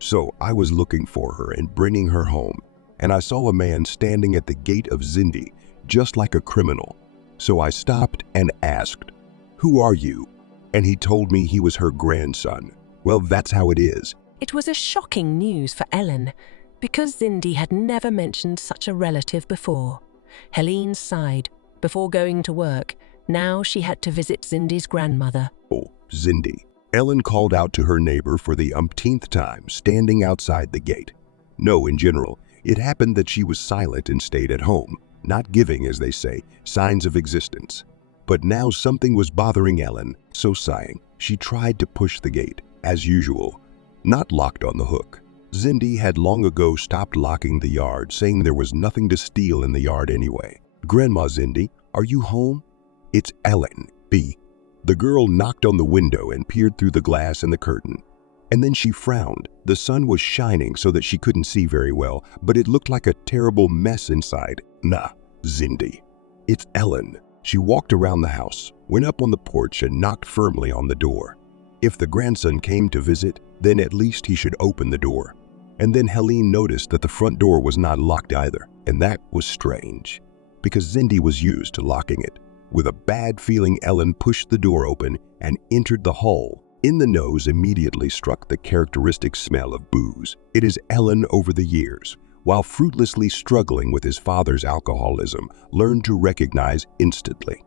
So I was looking for her and bringing her home, and I saw a man standing at the gate of Cindy, just like a criminal. So I stopped and asked, "Who are you?" And he told me he was her grandson. Well, that's how it is. It was a shocking news for Ellen, because Cindy had never mentioned such a relative before. Helene sighed. Before going to work, now she had to visit Cindy's grandmother. Oh, Cindy. Ellen called out to her neighbor for the umpteenth time, standing outside the gate. No, in general, it happened that she was silent and stayed at home, not giving, as they say, signs of existence. But now something was bothering Ellen, so sighing, she tried to push the gate, as usual, not locked on the hook. Cindy had long ago stopped locking the yard, saying there was nothing to steal in the yard anyway. Grandma Cindy, are you home? It's Ellen, B. The girl knocked on the window and peered through the glass and the curtain. And then she frowned. The sun was shining so that she couldn't see very well, but it looked like a terrible mess inside. Nah, Cindy. It's Ellen. She walked around the house, went up on the porch and knocked firmly on the door. If the grandson came to visit, then at least he should open the door. And then Helene noticed that the front door was not locked either, and that was strange, because Cindy was used to locking it. With a bad feeling, Ellen pushed the door open and entered the hall. In the nose immediately struck the characteristic smell of booze. It is Ellen over the years, while fruitlessly struggling with his father's alcoholism, learned to recognize instantly.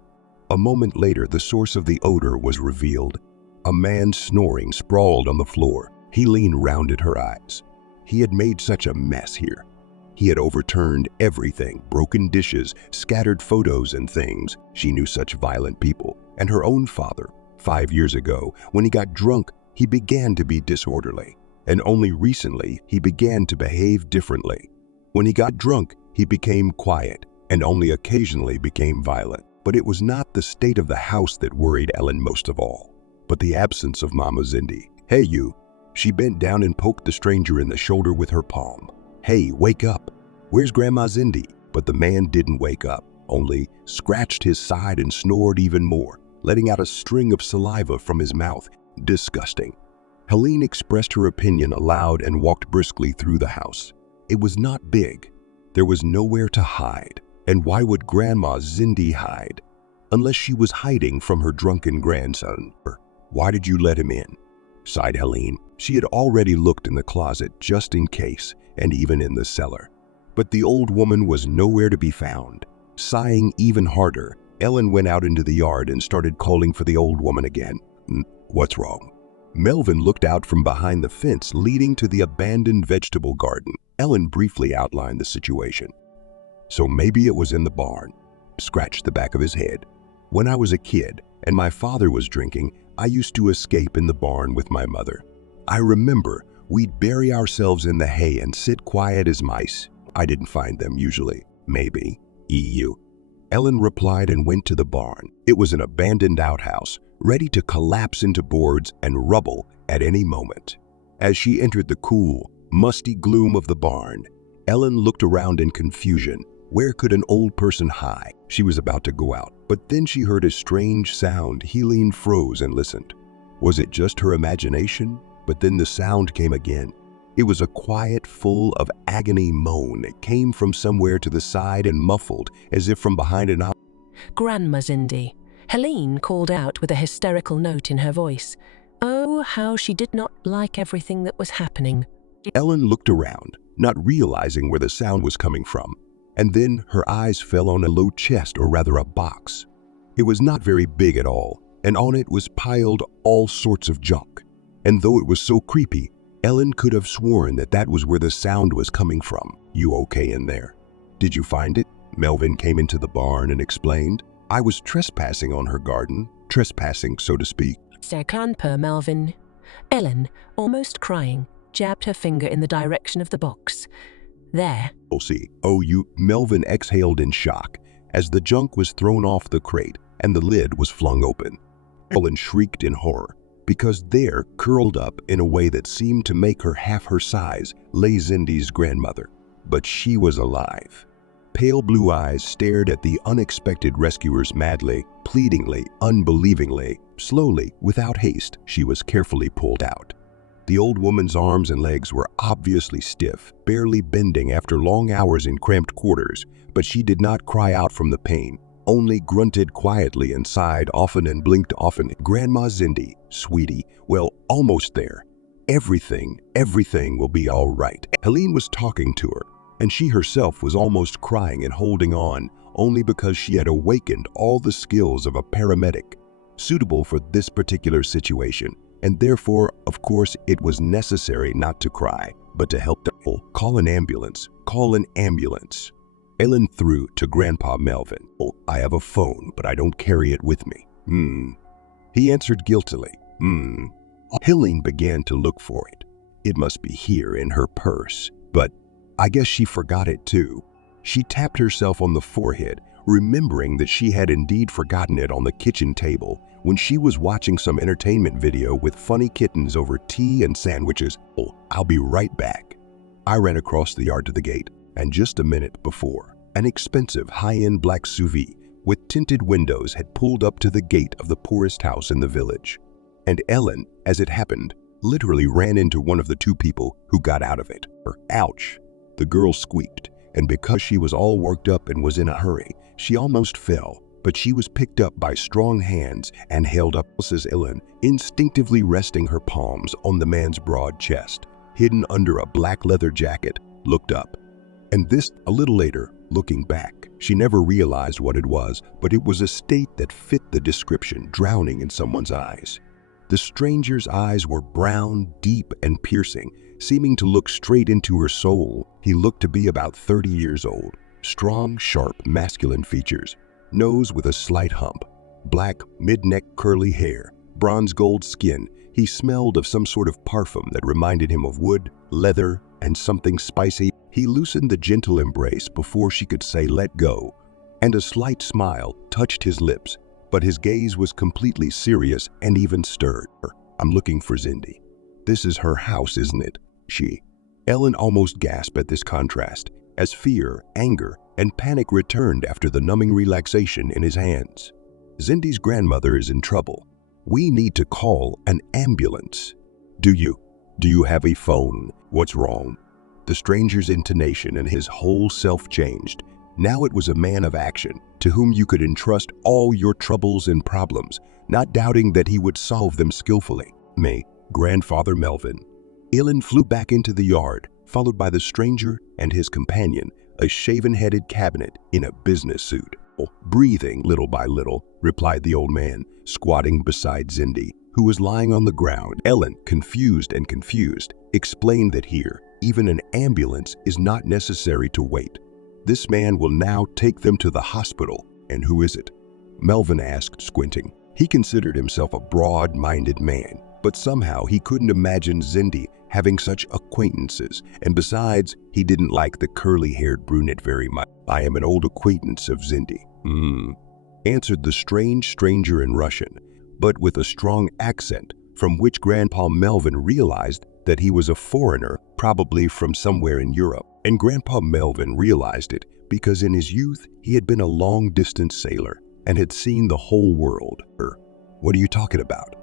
A moment later, the source of the odor was revealed. A man snoring sprawled on the floor. Helene rounded her eyes. He had made such a mess here. He had overturned everything, broken dishes, scattered photos and things. She knew such violent people. And her own father, 5 years ago, when he got drunk, he began to be disorderly. And only recently, he began to behave differently. When he got drunk, he became quiet and only occasionally became violent. But it was not the state of the house that worried Ellen most of all, but the absence of Mama Cindy. Hey, you. She bent down and poked the stranger in the shoulder with her palm. Hey, wake up. Where's Grandma Cindy? But the man didn't wake up, only scratched his side and snored even more, letting out a string of saliva from his mouth. Disgusting. Helene expressed her opinion aloud and walked briskly through the house. It was not big. There was nowhere to hide. And why would Grandma Cindy hide? Unless she was hiding from her drunken grandson. Why did you let him in? Sighed Helene. She had already looked in the closet just in case, and even in the cellar. But the old woman was nowhere to be found. Sighing even harder, Ellen went out into the yard and started calling for the old woman again. What's wrong? Melvin looked out from behind the fence leading to the abandoned vegetable garden. Ellen briefly outlined the situation. So maybe it was in the barn. Scratched the back of his head. When I was a kid and my father was drinking, I used to escape in the barn with my mother. I remember we'd bury ourselves in the hay and sit quiet as mice. I didn't find them usually. Maybe. EU. Ellen replied and went to the barn. It was an abandoned outhouse, ready to collapse into boards and rubble at any moment. As she entered the cool, musty gloom of the barn, Ellen looked around in confusion. Where could an old person hide? She was about to go out, but then she heard a strange sound. Helene froze and listened. Was it just her imagination? But then the sound came again. It was a quiet, full of agony moan. It came from somewhere to the side and muffled, as if from behind an eye. Grandma Zindi. Helene called out with a hysterical note in her voice. Oh, how she did not like everything that was happening. Ellen looked around, not realizing where the sound was coming from. And then her eyes fell on a low chest, or rather a box. It was not very big at all, and on it was piled all sorts of junk. And though it was so creepy, Ellen could have sworn that that was where the sound was coming from. You okay in there? Did you find it? Melvin came into the barn and explained. I was trespassing on her garden, trespassing, so to speak. C'est grandpa, Melvin. Ellen, almost crying, jabbed her finger in the direction of the box. There. Oh, see. Oh, you. Melvin exhaled in shock as the junk was thrown off the crate and the lid was flung open. Ellen shrieked in horror, because there, curled up in a way that seemed to make her half her size, lay Zindi's grandmother. But she was alive. Pale blue eyes stared at the unexpected rescuers madly, pleadingly, unbelievingly. Slowly, without haste, she was carefully pulled out. The old woman's arms and legs were obviously stiff, barely bending after long hours in cramped quarters, but she did not cry out from the pain, only grunted quietly and sighed often and blinked often. Grandma Zindi, sweetie, well, almost there. Everything will be all right. Helene was talking to her, and she herself was almost crying and holding on, only because she had awakened all the skills of a paramedic, suitable for this particular situation. And therefore, of course, it was necessary not to cry, but to help the people. Call an ambulance. Call an ambulance. Ellen threw to Grandpa Melvin. Oh, I have a phone, but I don't carry it with me. He answered guiltily. Helene began to look for it. It must be here in her purse, but I guess she forgot it too. She tapped herself on the forehead, remembering that she had indeed forgotten it on the kitchen table when she was watching some entertainment video with funny kittens over tea and sandwiches. Oh, I'll be right back. I ran across the yard to the gate, and just a minute before, an expensive high-end black SUV with tinted windows had pulled up to the gate of the poorest house in the village. And Ellen, as it happened, literally ran into one of the two people who got out of it. Ouch! The girl squeaked, and because she was all worked up and was in a hurry, she almost fell. But she was picked up by strong hands and held up as Ellen, instinctively resting her palms on the man's broad chest, hidden under a black leather jacket, looked up. And this, a little later, looking back, she never realized what it was, but it was a state that fit the description, drowning in someone's eyes. The stranger's eyes were brown, deep, and piercing, seeming to look straight into her soul. He looked to be about 30 years old, strong, sharp, masculine features. Nose with a slight hump, black, mid-neck curly hair, bronze gold skin. He smelled of some sort of parfum that reminded him of wood, leather, and something spicy. He loosened the gentle embrace before she could say let go, and a slight smile touched his lips, but his gaze was completely serious and even stirred. I'm looking for Zindi. This is her house, isn't it? She. Ellen almost gasped at this contrast, as fear, anger, and panic returned after the numbing relaxation in his hands. Zindi's grandmother is in trouble. We need to call an ambulance. Do you have a phone? What's wrong? The stranger's intonation and his whole self changed. Now it was a man of action, to whom you could entrust all your troubles and problems, not doubting that he would solve them skillfully. Me, Grandfather Melvin. Ellen flew back into the yard, followed by the stranger and his companion, a shaven-headed cabinet in a business suit. Breathing little by little, replied the old man, squatting beside Zindi, who was lying on the ground. Ellen, confused, explained that here, even an ambulance is not necessary to wait. This man will now take them to the hospital. And who is it? Melvin asked, squinting. He considered himself a broad-minded man, but somehow he couldn't imagine Zindi having such acquaintances, and besides, he didn't like the curly-haired brunette very much. I am an old acquaintance of Zindi, answered the strange stranger in Russian, but with a strong accent, from which Grandpa Melvin realized that he was a foreigner, probably from somewhere in Europe. And Grandpa Melvin realized it because in his youth he had been a long-distance sailor and had seen the whole world. What are you talking about?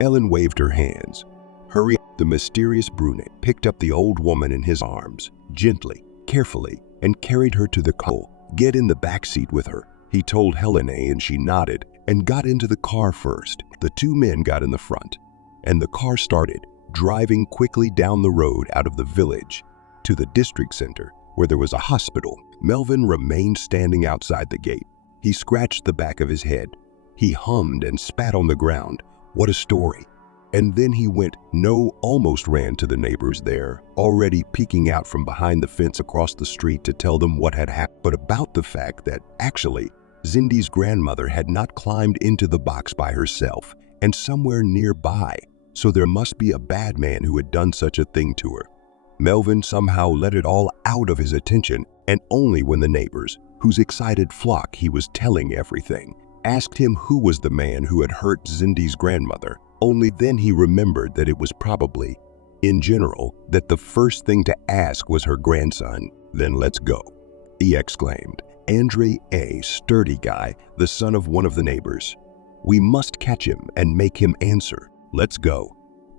Ellen waved her hands. Hurry. The mysterious brunette picked up the old woman in his arms, gently, carefully, and carried her to the car. Get in the back seat with her, he told Helena, and she nodded and got into the car first. The two men got in the front, and the car started, driving quickly down the road out of the village to the district center, where there was a hospital. Melvin remained standing outside the gate. He scratched the back of his head. He hummed and spat on the ground. What a story. And then he almost ran to the neighbors there, already peeking out from behind the fence across the street to tell them what had happened, but about the fact that actually Cindy's grandmother had not climbed into the box by herself and somewhere nearby, so there must be a bad man who had done such a thing to her. Melvin somehow let it all out of his attention, and only when the neighbors, whose excited flock he was telling everything, asked him who was the man who had hurt Cindy's grandmother, only then he remembered that it was probably, in general, that the first thing to ask was her grandson. Then let's go, he exclaimed. Andre, a sturdy guy, the son of one of the neighbors. We must catch him and make him answer. Let's go.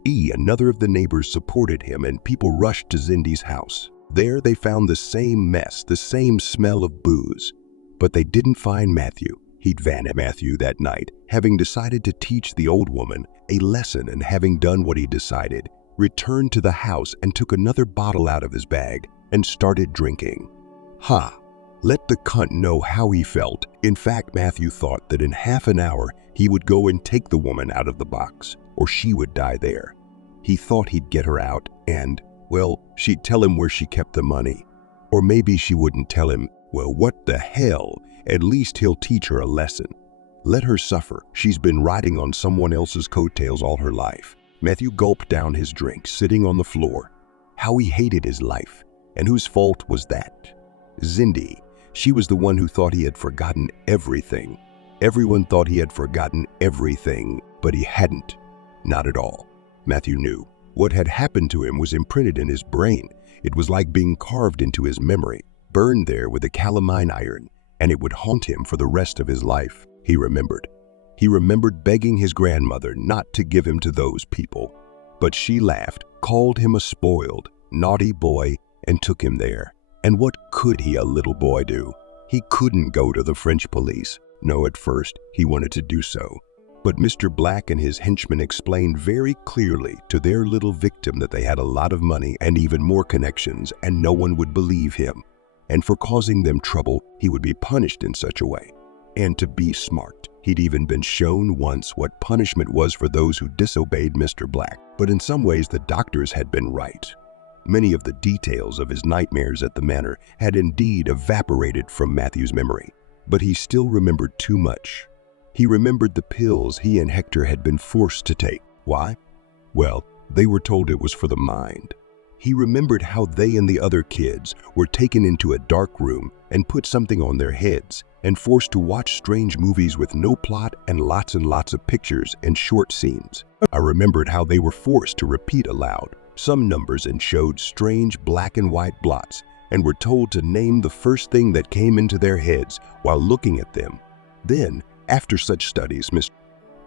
Another of the neighbors supported him, and people rushed to Cindy's house. There they found the same mess, the same smell of booze. But they didn't find Matthew. He'd vanished. Matthew that night, having decided to teach the old woman a lesson and having done what he decided, returned to the house and took another bottle out of his bag and started drinking. Let the cunt know how he felt. In fact, Matthew thought that in half an hour he would go and take the woman out of the box, or she would die there. He thought he'd get her out and, well, she'd tell him where she kept the money. Or maybe she wouldn't tell him. Well, what the hell? At least he'll teach her a lesson. Let her suffer. She's been riding on someone else's coattails all her life. Matthew gulped down his drink, sitting on the floor. How he hated his life. And whose fault was that? Cindy. She was the one who thought he had forgotten everything. Everyone thought he had forgotten everything, but he hadn't. Not at all. Matthew knew. What had happened to him was imprinted in his brain. It was like being carved into his memory, burned there with a calamine iron, and it would haunt him for the rest of his life. He remembered. He remembered begging his grandmother not to give him to those people. But she laughed, called him a spoiled, naughty boy, and took him there. And what could a little boy do? He couldn't go to the French police. No, at first, he wanted to do so. But Mr. Black and his henchmen explained very clearly to their little victim that they had a lot of money and even more connections, and no one would believe him. And for causing them trouble, he would be punished in such a way. And to be smart, he'd even been shown once what punishment was for those who disobeyed Mr. Black. But in some ways, the doctors had been right. Many of the details of his nightmares at the manor had indeed evaporated from Matthew's memory, but he still remembered too much. He remembered the pills he and Hector had been forced to take. Why? Well, they were told it was for the mind. He remembered how they and the other kids were taken into a dark room and put something on their heads and forced to watch strange movies with no plot and lots of pictures and short scenes. I remembered how they were forced to repeat aloud some numbers and showed strange black and white blots and were told to name the first thing that came into their heads while looking at them. Then, after such studies, Mr.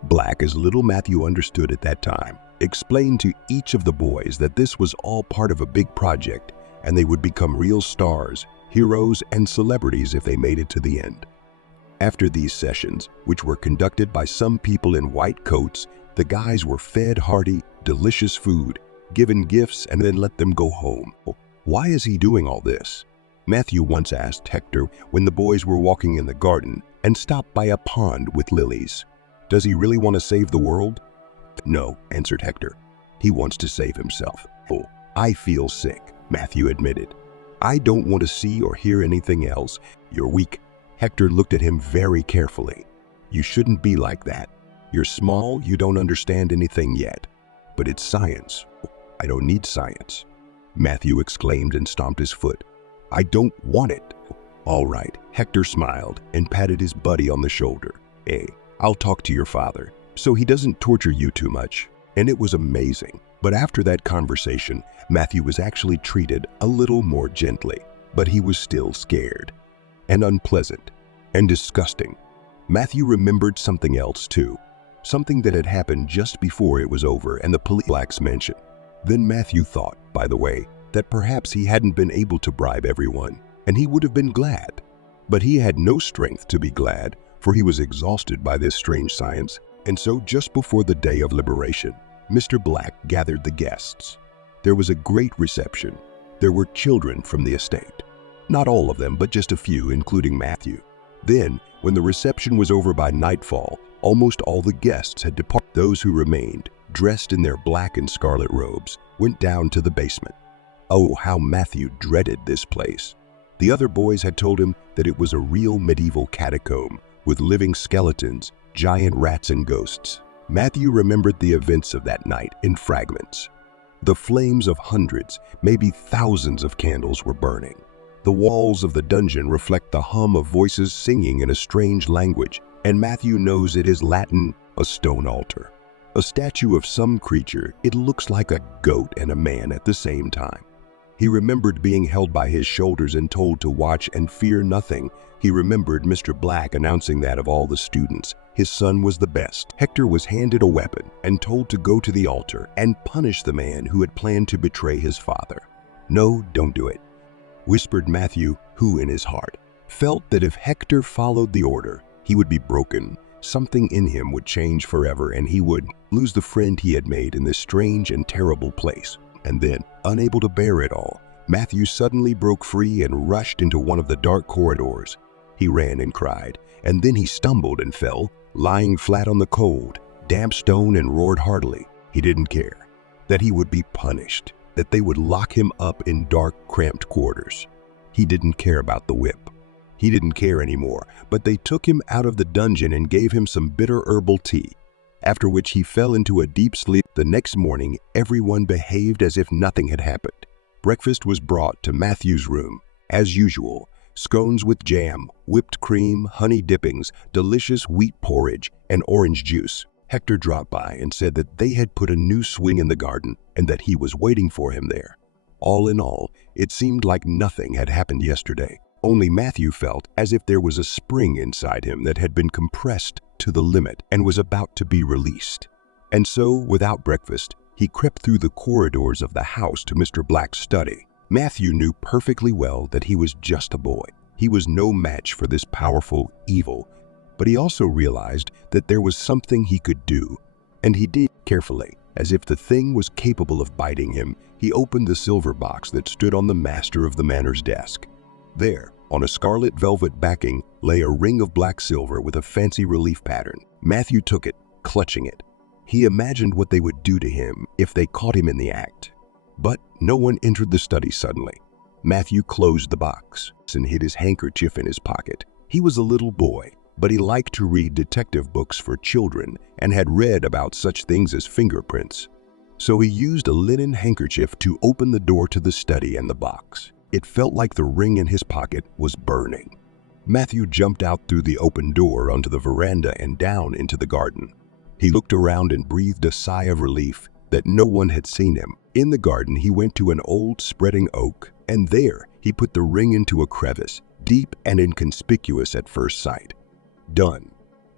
Black, as little Matthew understood at that time, explained to each of the boys that this was all part of a big project and they would become real stars, heroes, and celebrities if they made it to the end. After these sessions, which were conducted by some people in white coats, the guys were fed hearty, delicious food, given gifts, and then let them go home. Why is he doing all this? Matthew once asked Hector when the boys were walking in the garden and stopped by a pond with lilies. Does he really want to save the world? No, answered Hector. He wants to save himself. Oh, I feel sick, Matthew admitted. I don't want to see or hear anything else. You're weak. Hector looked at him very carefully. You shouldn't be like that. You're small, you don't understand anything yet. But it's science. I don't need science. Matthew exclaimed and stomped his foot. I don't want it. All right, Hector smiled and patted his buddy on the shoulder. Hey, I'll talk to your father, so he doesn't torture you too much. And it was amazing. But after that conversation, Matthew was actually treated a little more gently, but he was still scared and unpleasant and disgusting. Matthew remembered something else too, something that had happened just before it was over and the police mentioned. Then Matthew thought, by the way, that perhaps he hadn't been able to bribe everyone, and he would have been glad. But he had no strength to be glad, for he was exhausted by this strange science. And so just before the day of liberation, Mr. Black gathered the guests. There was a great reception. There were children from the estate. Not all of them, but just a few, including Matthew. Then, when the reception was over by nightfall, almost all the guests had departed. Those who remained, dressed in their black and scarlet robes, went down to the basement. Oh, how Matthew dreaded this place. The other boys had told him that it was a real medieval catacomb with living skeletons, giant rats and ghosts. Matthew remembered the events of that night in fragments. The flames of hundreds, maybe thousands of candles were burning. The walls of the dungeon reflect the hum of voices singing in a strange language, and Matthew knows it is Latin, a stone altar. A statue of some creature, it looks like a goat and a man at the same time. He remembered being held by his shoulders and told to watch and fear nothing. He remembered Mr. Black announcing that of all the students, his son was the best. Hector was handed a weapon and told to go to the altar and punish the man who had planned to betray his father. No, don't do it, whispered Matthew, who in his heart felt that if Hector followed the order, he would be broken. Something in him would change forever and he would lose the friend he had made in this strange and terrible place. And then, unable to bear it all, Matthew suddenly broke free and rushed into one of the dark corridors. He ran and cried, and then he stumbled and fell, lying flat on the cold, damp stone, and roared heartily. He didn't care that he would be punished, that they would lock him up in dark, cramped quarters. He didn't care about the whip. He didn't care anymore, but they took him out of the dungeon and gave him some bitter herbal tea, after which he fell into a deep sleep. The next morning, everyone behaved as if nothing had happened. Breakfast was brought to Matthew's room, as usual. Scones with jam, whipped cream, honey dippings, delicious wheat porridge, and orange juice. Hector dropped by and said that they had put a new swing in the garden and that he was waiting for him there. All in all, it seemed like nothing had happened yesterday. Only Matthew felt as if there was a spring inside him that had been compressed to the limit and was about to be released. And so, without breakfast, he crept through the corridors of the house to Mr. Black's study. Matthew knew perfectly well that he was just a boy. He was no match for this powerful evil, but he also realized that there was something he could do, and he did carefully. As if the thing was capable of biting him, he opened the silver box that stood on the master of the manor's desk. There, on a scarlet velvet backing, lay a ring of black silver with a fancy relief pattern. Matthew took it, clutching it. He imagined what they would do to him if they caught him in the act. But no one entered the study suddenly. Matthew closed the box and hid his handkerchief in his pocket. He was a little boy, but he liked to read detective books for children and had read about such things as fingerprints. So he used a linen handkerchief to open the door to the study and the box. It felt like the ring in his pocket was burning. Matthew jumped out through the open door onto the veranda and down into the garden. He looked around and breathed a sigh of relief that no one had seen him. In the garden, he went to an old spreading oak, and there he put the ring into a crevice, deep and inconspicuous at first sight. Done.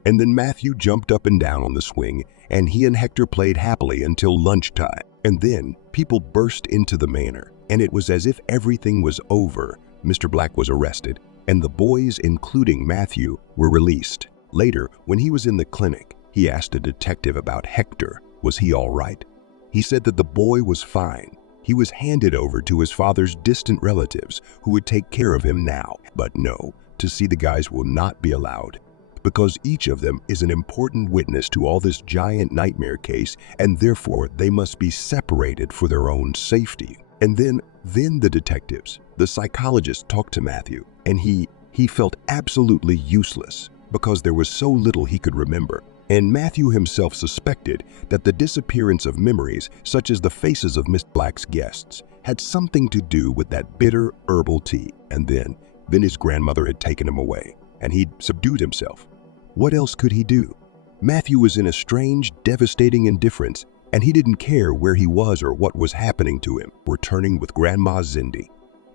And then Matthew jumped up and down on the swing, and he and Hector played happily until lunchtime. And then people burst into the manor, and it was as if everything was over. Mr. Black was arrested, and the boys, including Matthew, were released. Later, when he was in the clinic, he asked a detective about Hector. Was he all right? He said that the boy was fine. He was handed over to his father's distant relatives who would take care of him now. But no, to see the guys will not be allowed, because each of them is an important witness to all this giant nightmare case, and therefore they must be separated for their own safety. And then the detectives, the psychologists talked to Matthew, and he felt absolutely useless because there was so little he could remember. And Matthew himself suspected that the disappearance of memories, such as the faces of Miss Black's guests, had something to do with that bitter herbal tea. And then his grandmother had taken him away, and he'd subdued himself. What else could he do? Matthew was in a strange, devastating indifference. and he didn't care where he was or what was happening to him. Returning with Grandma Cindy,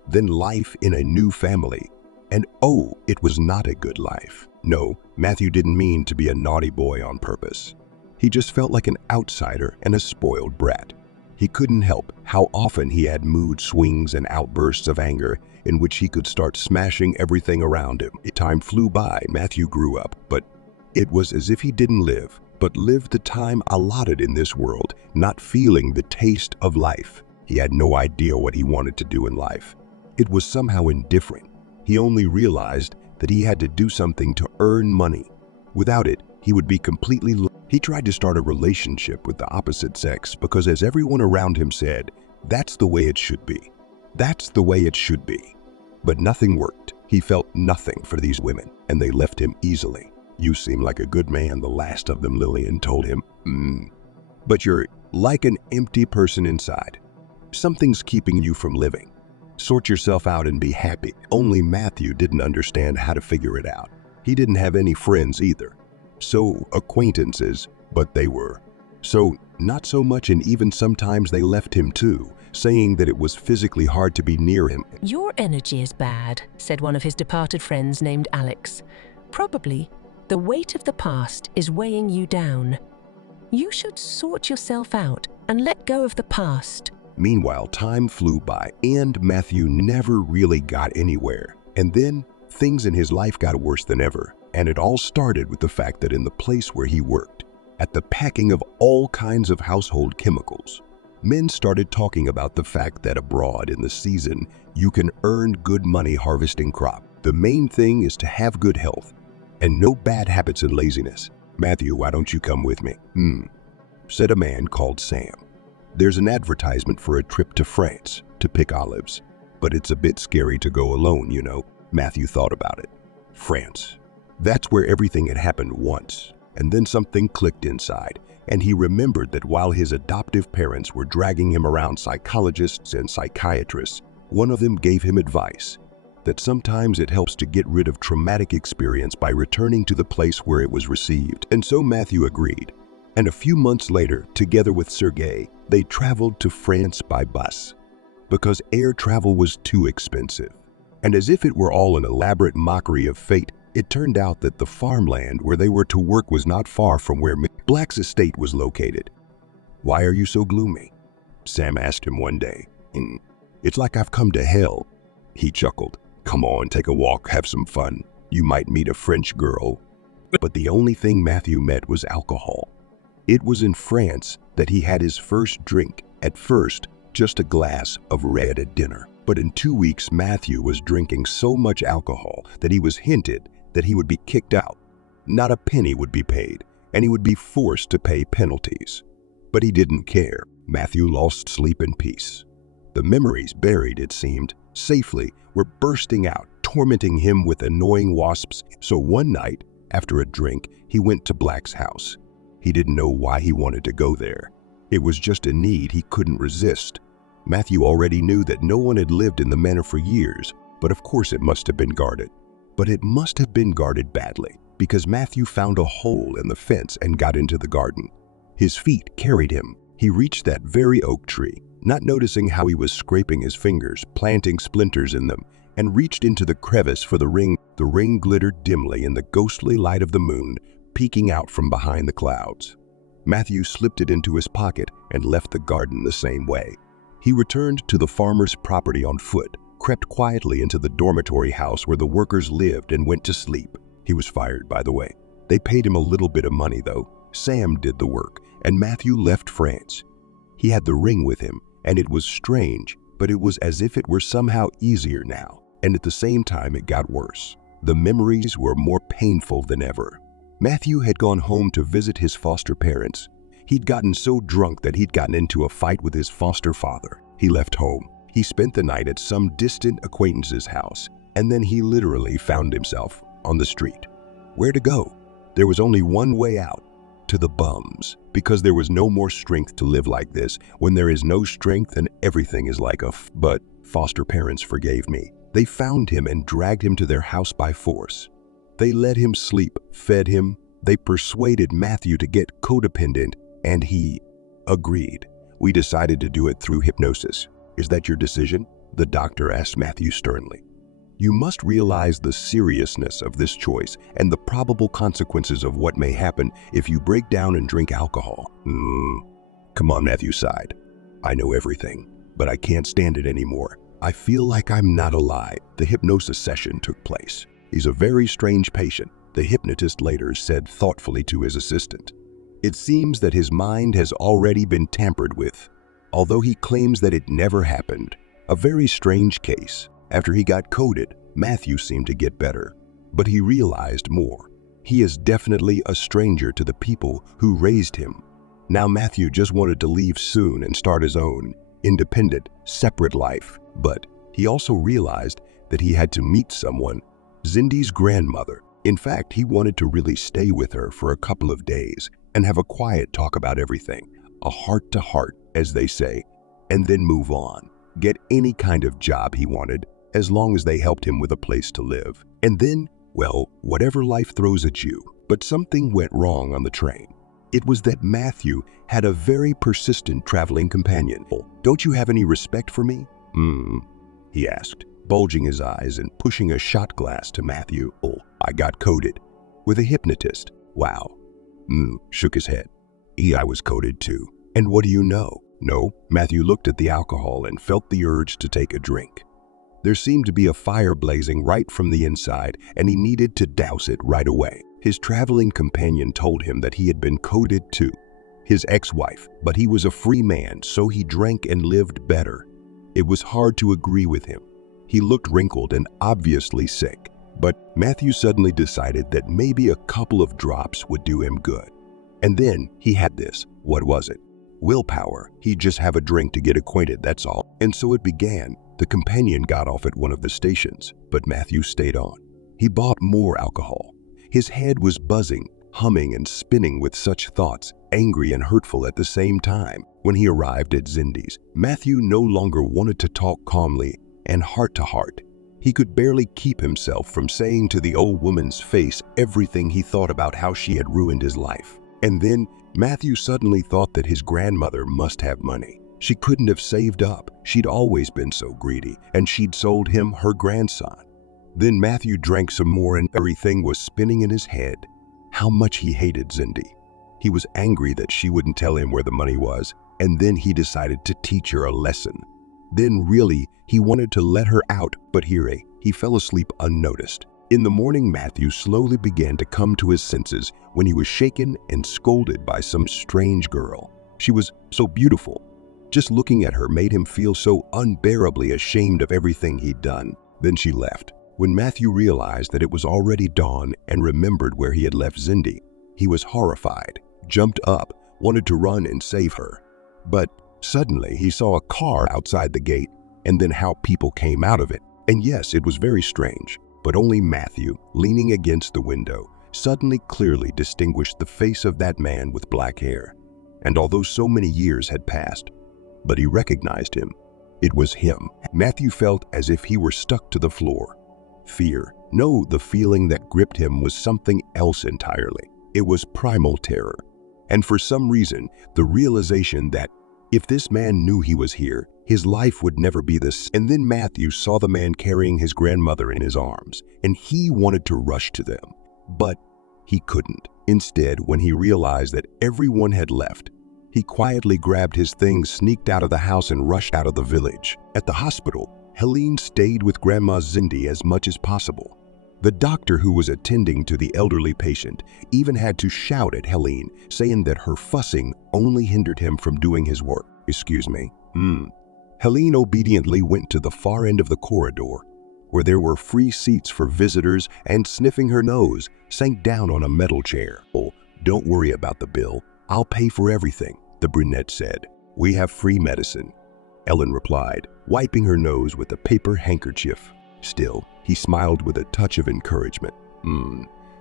then life in a new family. And oh, it was not a good life. No, Matthew didn't mean to be a naughty boy on purpose. He just felt like an outsider and a spoiled brat. He couldn't help how often he had mood swings and outbursts of anger in which he could start smashing everything around him. Time flew by, Matthew grew up, but it was as if he didn't live, but lived the time allotted in this world, not feeling the taste of life. He had no idea what he wanted to do in life. It was somehow indifferent. He only realized that he had to do something to earn money. Without it, he would be completely lost. He tried to start a relationship with the opposite sex because, as everyone around him said, that's the way it should be. That's the way it should be. But nothing worked. He felt nothing for these women, and they left him easily. You seem like a good man, the last of them, Lillian told him. But you're like an empty person inside. Something's keeping you from living. Sort yourself out and be happy. Only Matthew didn't understand how to figure it out. He didn't have any friends either. So acquaintances, but they were. So not so much, and even sometimes they left him too, saying that it was physically hard to be near him. Your energy is bad, said one of his departed friends named Alex. Probably the weight of the past is weighing you down. You should sort yourself out and let go of the past. Meanwhile, time flew by, and Matthew never really got anywhere. And then things in his life got worse than ever. And it all started with the fact that in the place where he worked, at the packing of all kinds of household chemicals, men started talking about the fact that abroad in the season, you can earn good money harvesting crop. The main thing is to have good health and no bad habits and laziness. Matthew, why don't you come with me? Said a man called Sam. There's an advertisement for a trip to France to pick olives, but it's a bit scary to go alone, you know. Matthew thought about it. France. That's where everything had happened once, and then something clicked inside, and he remembered that while his adoptive parents were dragging him around psychologists and psychiatrists, one of them gave him advice that sometimes it helps to get rid of traumatic experience by returning to the place where it was received. And so Matthew agreed, and a few months later, together with Sergei, they traveled to France by bus, because air travel was too expensive. And as if it were all an elaborate mockery of fate, it turned out that the farmland where they were to work was not far from where Black's estate was located. Why are you so gloomy? Sam asked him one day. It's like I've come to hell. He chuckled. Come on, take a walk, have some fun. You might meet a French girl. But the only thing Matthew met was alcohol. It was in France that he had his first drink. At first, just a glass of red at dinner. But in 2 weeks, Matthew was drinking so much alcohol that he was hinted that he would be kicked out. Not a penny would be paid, and he would be forced to pay penalties. But he didn't care. Matthew lost sleep in peace. The memories buried, it seemed, safely, were bursting out, tormenting him with annoying wasps. So one night, after a drink, he went to Black's house. He didn't know why he wanted to go there. It was just a need he couldn't resist. Matthew already knew that no one had lived in the manor for years, but of course it must have been guarded. But it must have been guarded badly, because Matthew found a hole in the fence and got into the garden. His feet carried him. He reached that very oak tree, not noticing how he was scraping his fingers, planting splinters in them, and reached into the crevice for the ring. The ring glittered dimly in the ghostly light of the moon, peeking out from behind the clouds. Matthew slipped it into his pocket and left the garden the same way. He returned to the farmer's property on foot, crept quietly into the dormitory house where the workers lived, and went to sleep. He was fired, by the way. They paid him a little bit of money, though. Sam did the work, and Matthew left France. He had the ring with him, and it was strange, but it was as if it were somehow easier now, and at the same time it got worse. The memories were more painful than ever. Matthew had gone home to visit his foster parents. He'd gotten so drunk that he'd gotten into a fight with his foster father. He left home. He spent the night at some distant acquaintance's house, and then he literally found himself on the street. Where to go? There was only one way out, to the bums, because there was no more strength to live like this. When there is no strength, then everything is like but foster parents forgave me. They found him and dragged him to their house by force. They let him sleep, fed him. They persuaded Matthew to get codependent, and he Agreed. We decided to do it through hypnosis. Is that your decision? The doctor asked Matthew sternly. You must realize the seriousness of this choice and the probable consequences of what may happen if you break down and drink alcohol. Come on, Matthew sighed. I know everything, but I can't stand it anymore. I feel like I'm not alive. The hypnosis session took place. He's a very strange patient, the hypnotist later said thoughtfully to his assistant. It seems that his mind has already been tampered with, although he claims that it never happened. A very strange case. After he got coded, Matthew seemed to get better, but he realized more. He is definitely a stranger to the people who raised him. Now Matthew just wanted to leave soon and start his own, independent, separate life. But he also realized that he had to meet someone, Zindi's grandmother. In fact, he wanted to really stay with her for a couple of days and have a quiet talk about everything, a heart-to-heart, as they say, and then move on. Get any kind of job he wanted, as long as they helped him with a place to live. And then, well, whatever life throws at you. But something went wrong on the train. It was that Matthew had a very persistent traveling companion. Don't you have any respect for me? He asked, bulging his eyes and pushing a shot glass to Matthew. I got coded. With a hypnotist. Wow. Shook his head. I was coded too. And what do you know? No. Matthew looked at the alcohol and felt the urge to take a drink. There seemed to be a fire blazing right from the inside, and he needed to douse it right away. His traveling companion told him that he had been coded too, his ex-wife, but he was a free man, so he drank and lived better. It was hard to agree with him. He looked wrinkled and obviously sick, but Matthew suddenly decided that maybe a couple of drops would do him good. And then he had this. What was it? Willpower. He'd just have a drink to get acquainted, that's all. And so it began. The companion got off at one of the stations, but Matthew stayed on. He bought more alcohol. His head was buzzing, humming and spinning with such thoughts, angry and hurtful at the same time. When he arrived at Zindi's, Matthew no longer wanted to talk calmly and heart to heart. He could barely keep himself from saying to the old woman's face everything he thought about how she had ruined his life. And then Matthew suddenly thought that his grandmother must have money. She couldn't have saved up. She'd always been so greedy, and she'd sold him her grandson. Then Matthew drank some more and everything was spinning in his head. How much he hated Zindi. He was angry that she wouldn't tell him where the money was, and then he decided to teach her a lesson. Then really, he wanted to let her out, but here he fell asleep unnoticed. In the morning, Matthew slowly began to come to his senses when he was shaken and scolded by some strange girl. She was so beautiful. Just looking at her made him feel so unbearably ashamed of everything he'd done. Then she left. When Matthew realized that it was already dawn and remembered where he had left Zindi, he was horrified, jumped up, wanted to run and save her. But suddenly he saw a car outside the gate and then how people came out of it. And yes, it was very strange, but only Matthew, leaning against the window, suddenly clearly distinguished the face of that man with black hair. And although so many years had passed, but he recognized him. It was him. Matthew felt as if he were stuck to the floor. Fear. No, the feeling that gripped him was something else entirely. It was primal terror. And for some reason, the realization that if this man knew he was here, his life would never be this. And then Matthew saw the man carrying his grandmother in his arms, and he wanted to rush to them. But he couldn't. Instead, when he realized that everyone had left, he quietly grabbed his things, sneaked out of the house, and rushed out of the village. At the hospital, Helene stayed with Grandma Zindi as much as possible. The doctor who was attending to the elderly patient even had to shout at Helene, saying that her fussing only hindered him from doing his work. Excuse me. Helene obediently went to the far end of the corridor, where there were free seats for visitors, and sniffing her nose, sank down on a metal chair. Oh, don't worry about the bill. I'll pay for everything, the brunette said. We have free medicine, Ellen replied, wiping her nose with a paper handkerchief. Still, he smiled with a touch of encouragement.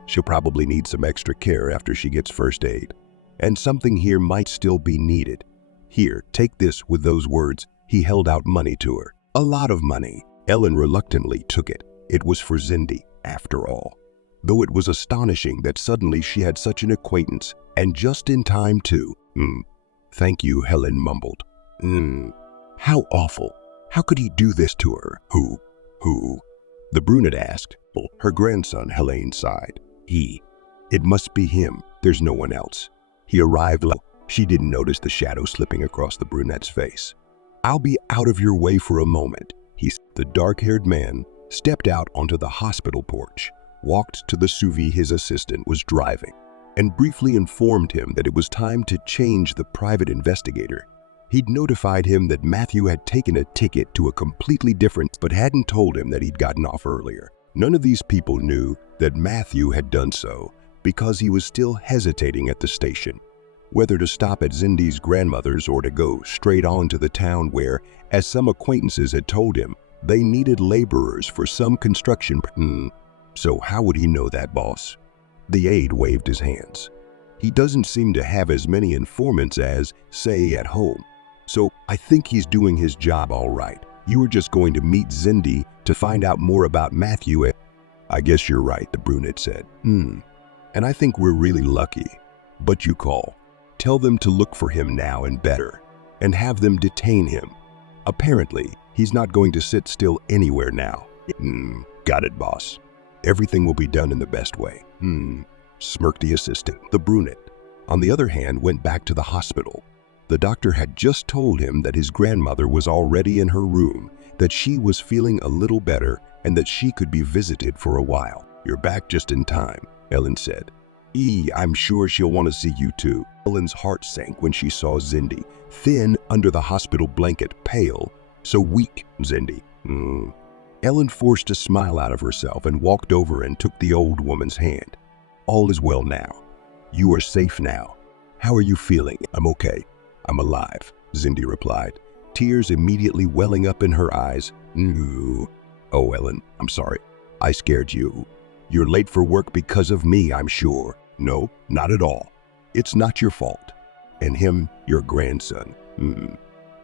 She'll probably need some extra care after she gets first aid. And something here might still be needed. Here, take this. With those words, he held out money to her. A lot of money. Ellen reluctantly took it. It was for Zindi, after all. Though it was astonishing that suddenly she had such an acquaintance, and just in time too. Thank you, Helen mumbled. How awful. How could he do this to her? Who? The brunette asked. Her grandson, Helene sighed. It must be him. There's no one else. He arrived. She didn't notice the shadow slipping across the brunette's face. I'll be out of your way for a moment. The dark-haired man stepped out onto the hospital porch, walked to the SUV his assistant was driving, and briefly informed him that it was time to change the private investigator. He'd notified him that Matthew had taken a ticket to a completely different, but hadn't told him that he'd gotten off earlier. None of these people knew that Matthew had done so because he was still hesitating at the station, whether to stop at Zindi's grandmother's or to go straight on to the town where, as some acquaintances had told him, they needed laborers for some construction. So how would he know that, boss? The aide waved his hands. He doesn't seem to have as many informants as, say, at home. So I think he's doing his job all right. You were just going to meet Zindi to find out more about Matthew. I guess you're right, the brunette said. And I think we're really lucky. But you call. Tell them to look for him now and better, and have them detain him. Apparently, he's not going to sit still anywhere now. Got it, boss. Everything will be done in the best way. Smirked the assistant. The brunette, on the other hand, went back to the hospital. The doctor had just told him that his grandmother was already in her room, that she was feeling a little better, and that she could be visited for a while. You're back just in time, Ellen said. I'm sure she'll want to see you too. Ellen's heart sank when she saw Zindi, thin under the hospital blanket, pale, so weak. Zindi. Ellen forced a smile out of herself and walked over and took the old woman's hand. All is well now. You are safe now. How are you feeling? I'm okay. I'm alive, Zindi replied, tears immediately welling up in her eyes. Oh, Ellen, I'm sorry. I scared you. You're late for work because of me, I'm sure. No, not at all. It's not your fault. And him, your grandson.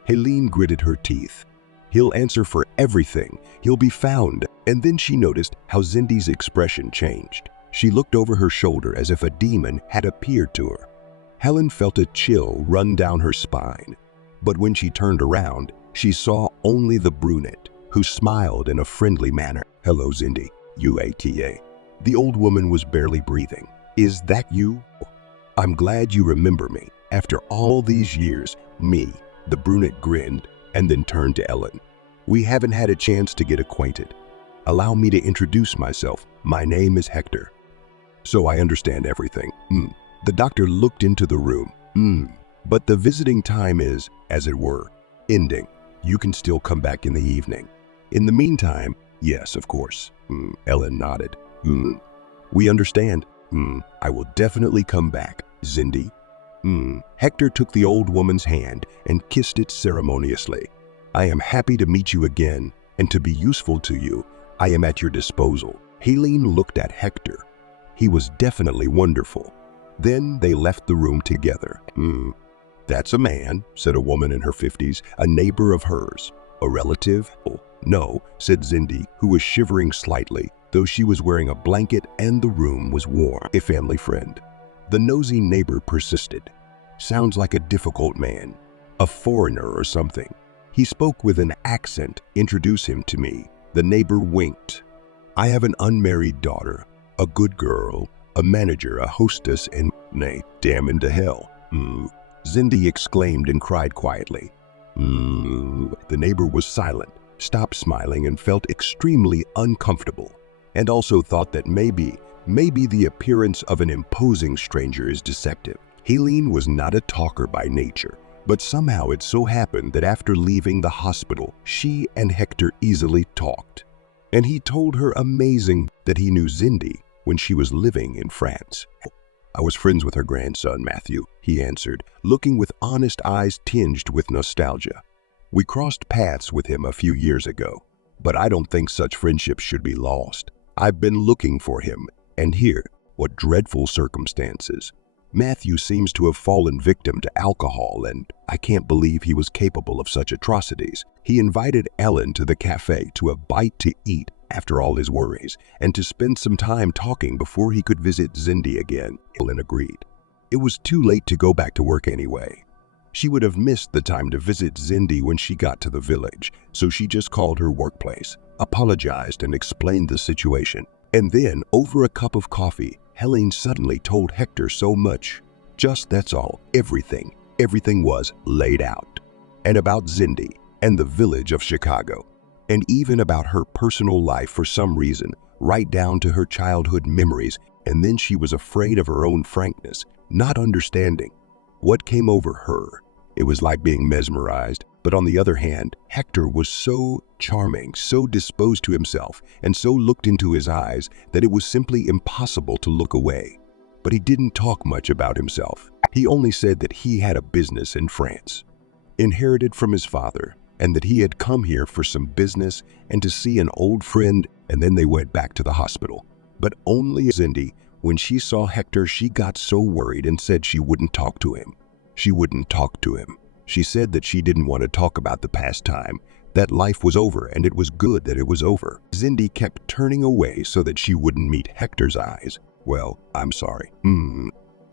Helene gritted her teeth. He'll answer for everything. He'll be found. And then she noticed how Zindi's expression changed. She looked over her shoulder as if a demon had appeared to her. Helen felt a chill run down her spine. But when she turned around, she saw only the brunette, who smiled in a friendly manner. Hello, Zindi. UATA. The old woman was barely breathing. Is that you? I'm glad you remember me. After all these years, me. The brunette grinned and then turned to Ellen. We haven't had a chance to get acquainted. Allow me to introduce myself. My name is Hector. So I understand everything. The doctor looked into the room. But the visiting time is, as it were, ending. You can still come back in the evening. In the meantime, yes, of course. Ellen nodded. We understand. I will definitely come back, Zindi. Hector took the old woman's hand and kissed it ceremoniously. I am happy to meet you again, and to be useful to you. I am at your disposal. Helene looked at Hector. He was definitely wonderful. Then they left the room together. That's a man, said a woman in her 50s, a neighbor of hers. A relative? No, said Zindi, who was shivering slightly, though she was wearing a blanket and the room was warm. A family friend. The nosy neighbor persisted. Sounds like a difficult man. A foreigner or something. He spoke with an accent. Introduce him to me. The neighbor winked. I have an unmarried daughter, a good girl, a manager, a hostess, and nay, damn into hell. Zindi exclaimed and cried quietly. The neighbor was silent, stopped smiling, and felt extremely uncomfortable, and also thought that maybe the appearance of an imposing stranger is deceptive. Helene was not a talker by nature, but somehow it so happened that after leaving the hospital, she and Hector easily talked. And he told her amazing that he knew Zindi when she was living in France. I was friends with her grandson, Matthew, he answered, looking with honest eyes tinged with nostalgia. We crossed paths with him a few years ago, but I don't think such friendships should be lost. I've been looking for him, and here, what dreadful circumstances. Matthew seems to have fallen victim to alcohol, and I can't believe he was capable of such atrocities. He invited Ellen to the cafe to a bite to eat after all his worries, and to spend some time talking before he could visit Zindi again. Ellen agreed. It was too late to go back to work anyway. She would have missed the time to visit Cindy when she got to the village, so she just called her workplace, apologized, and explained the situation. And then, over a cup of coffee, Helene suddenly told Hector so much. That's all, everything was laid out. And about Cindy and the village of Chicago, and even about her personal life for some reason, right down to her childhood memories. And then she was afraid of her own frankness, not understanding what came over her. It was like being mesmerized. But on the other hand, Hector was so charming, so disposed to himself, and so looked into his eyes that it was simply impossible to look away. But he didn't talk much about himself. He only said that he had a business in France, inherited from his father, and that he had come here for some business and to see an old friend, and then they went back to the hospital. But only Cindy, when she saw Hector, she got so worried and said she wouldn't talk to him. She wouldn't talk to him. She said that she didn't want to talk about the past time, that life was over and it was good that it was over. Cindy kept turning away so that she wouldn't meet Hector's eyes. Well, I'm sorry.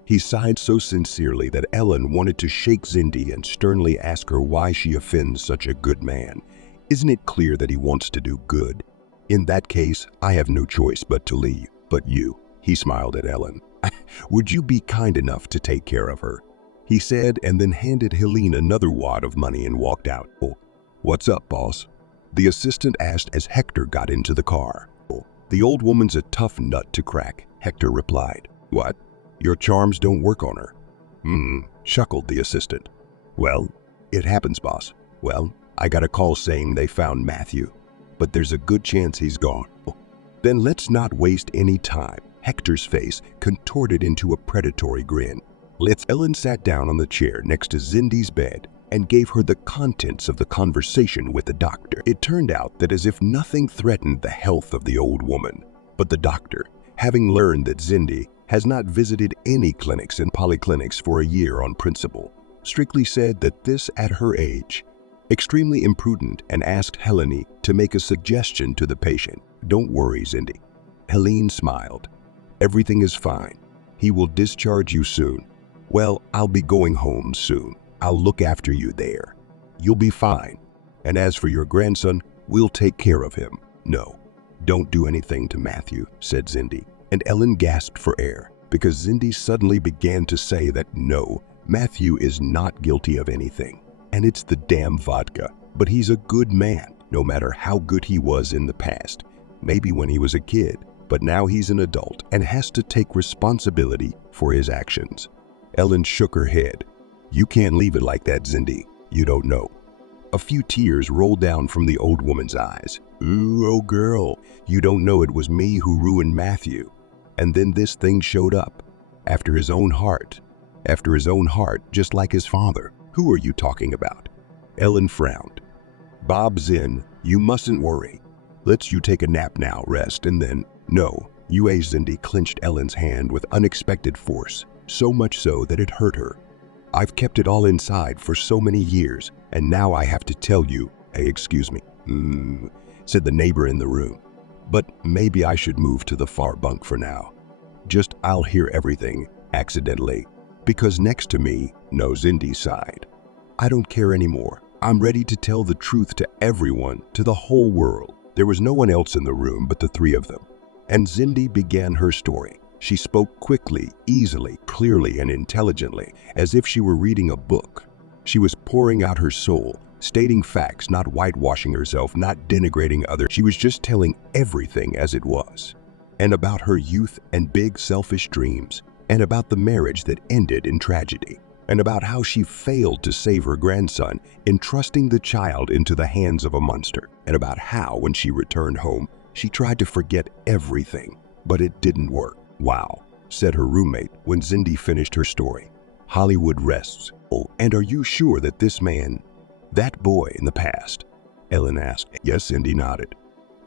He sighed so sincerely that Ellen wanted to shake Cindy and sternly ask her why she offends such a good man. Isn't it clear that he wants to do good? In that case, I have no choice but to leave. But you, he smiled at Ellen, would you be kind enough to take care of her? He said, and then handed Helene another wad of money and walked out. Oh, what's up, boss? The assistant asked as Hector got into the car. Oh, the old woman's a tough nut to crack, Hector replied. What? Your charms don't work on her? Chuckled the assistant. Well, it happens, boss. Well, I got a call saying they found Matthew, but there's a good chance he's gone. Oh, then let's not waste any time. Hector's face contorted into a predatory grin. Ellen sat down on the chair next to Cindy's bed and gave her the contents of the conversation with the doctor. It turned out that as if nothing threatened the health of the old woman, but the doctor, having learned that Cindy has not visited any clinics and polyclinics for a year on principle, strictly said that this at her age, extremely imprudent, and asked Helene to make a suggestion to the patient. Don't worry, Cindy. Helene smiled. Everything is fine. He will discharge you soon. Well, I'll be going home soon. I'll look after you there. You'll be fine. And as for your grandson, we'll take care of him. No, don't do anything to Matthew, said Cindy. And Ellen gasped for air because Cindy suddenly began to say that no, Matthew is not guilty of anything. And it's the damn vodka. But he's a good man, no matter how good he was in the past. Maybe when he was a kid, but now he's an adult and has to take responsibility for his actions. Ellen shook her head. You can't leave it like that, Cindy. You don't know. A few tears rolled down from the old woman's eyes. Ooh, oh girl, you don't know it was me who ruined Matthew. And then this thing showed up. After his own heart, just like his father. Who are you talking about? Ellen frowned. Bob Zinn, you mustn't worry. Let's you take a nap now, rest, and then... No, Cindy clenched Ellen's hand with unexpected force, so much so that it hurt her. I've kept it all inside for so many years, and now I have to tell you. Hey, excuse me, said the neighbor in the room. But maybe I should move to the far bunk for now. Just I'll hear everything, accidentally. Because next to me, no, Cindy sighed. I don't care anymore. I'm ready to tell the truth to everyone, to the whole world. There was no one else in the room but the three of them. And Cindy began her story. She spoke quickly, easily, clearly, and intelligently, as if she were reading a book. She was pouring out her soul, stating facts, not whitewashing herself, not denigrating others. She was just telling everything as it was. And about her youth and big selfish dreams, and about the marriage that ended in tragedy, and about how she failed to save her grandson, entrusting the child into the hands of a monster, and about how, when she returned home, she tried to forget everything, but it didn't work. Wow, said her roommate when Cindy finished her story. Hollywood rests. Oh, and are you sure that this man, that boy in the past? Ellen asked. Yes, Cindy nodded.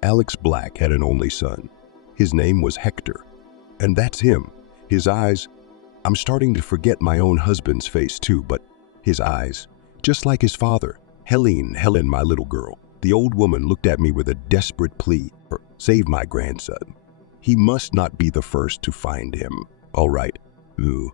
Alex Black had an only son. His name was Hector. And that's him. His eyes, I'm starting to forget my own husband's face too, but his eyes, just like his father. Helen, my little girl. The old woman looked at me with a desperate plea. Save my grandson. He must not be the first to find him. All right,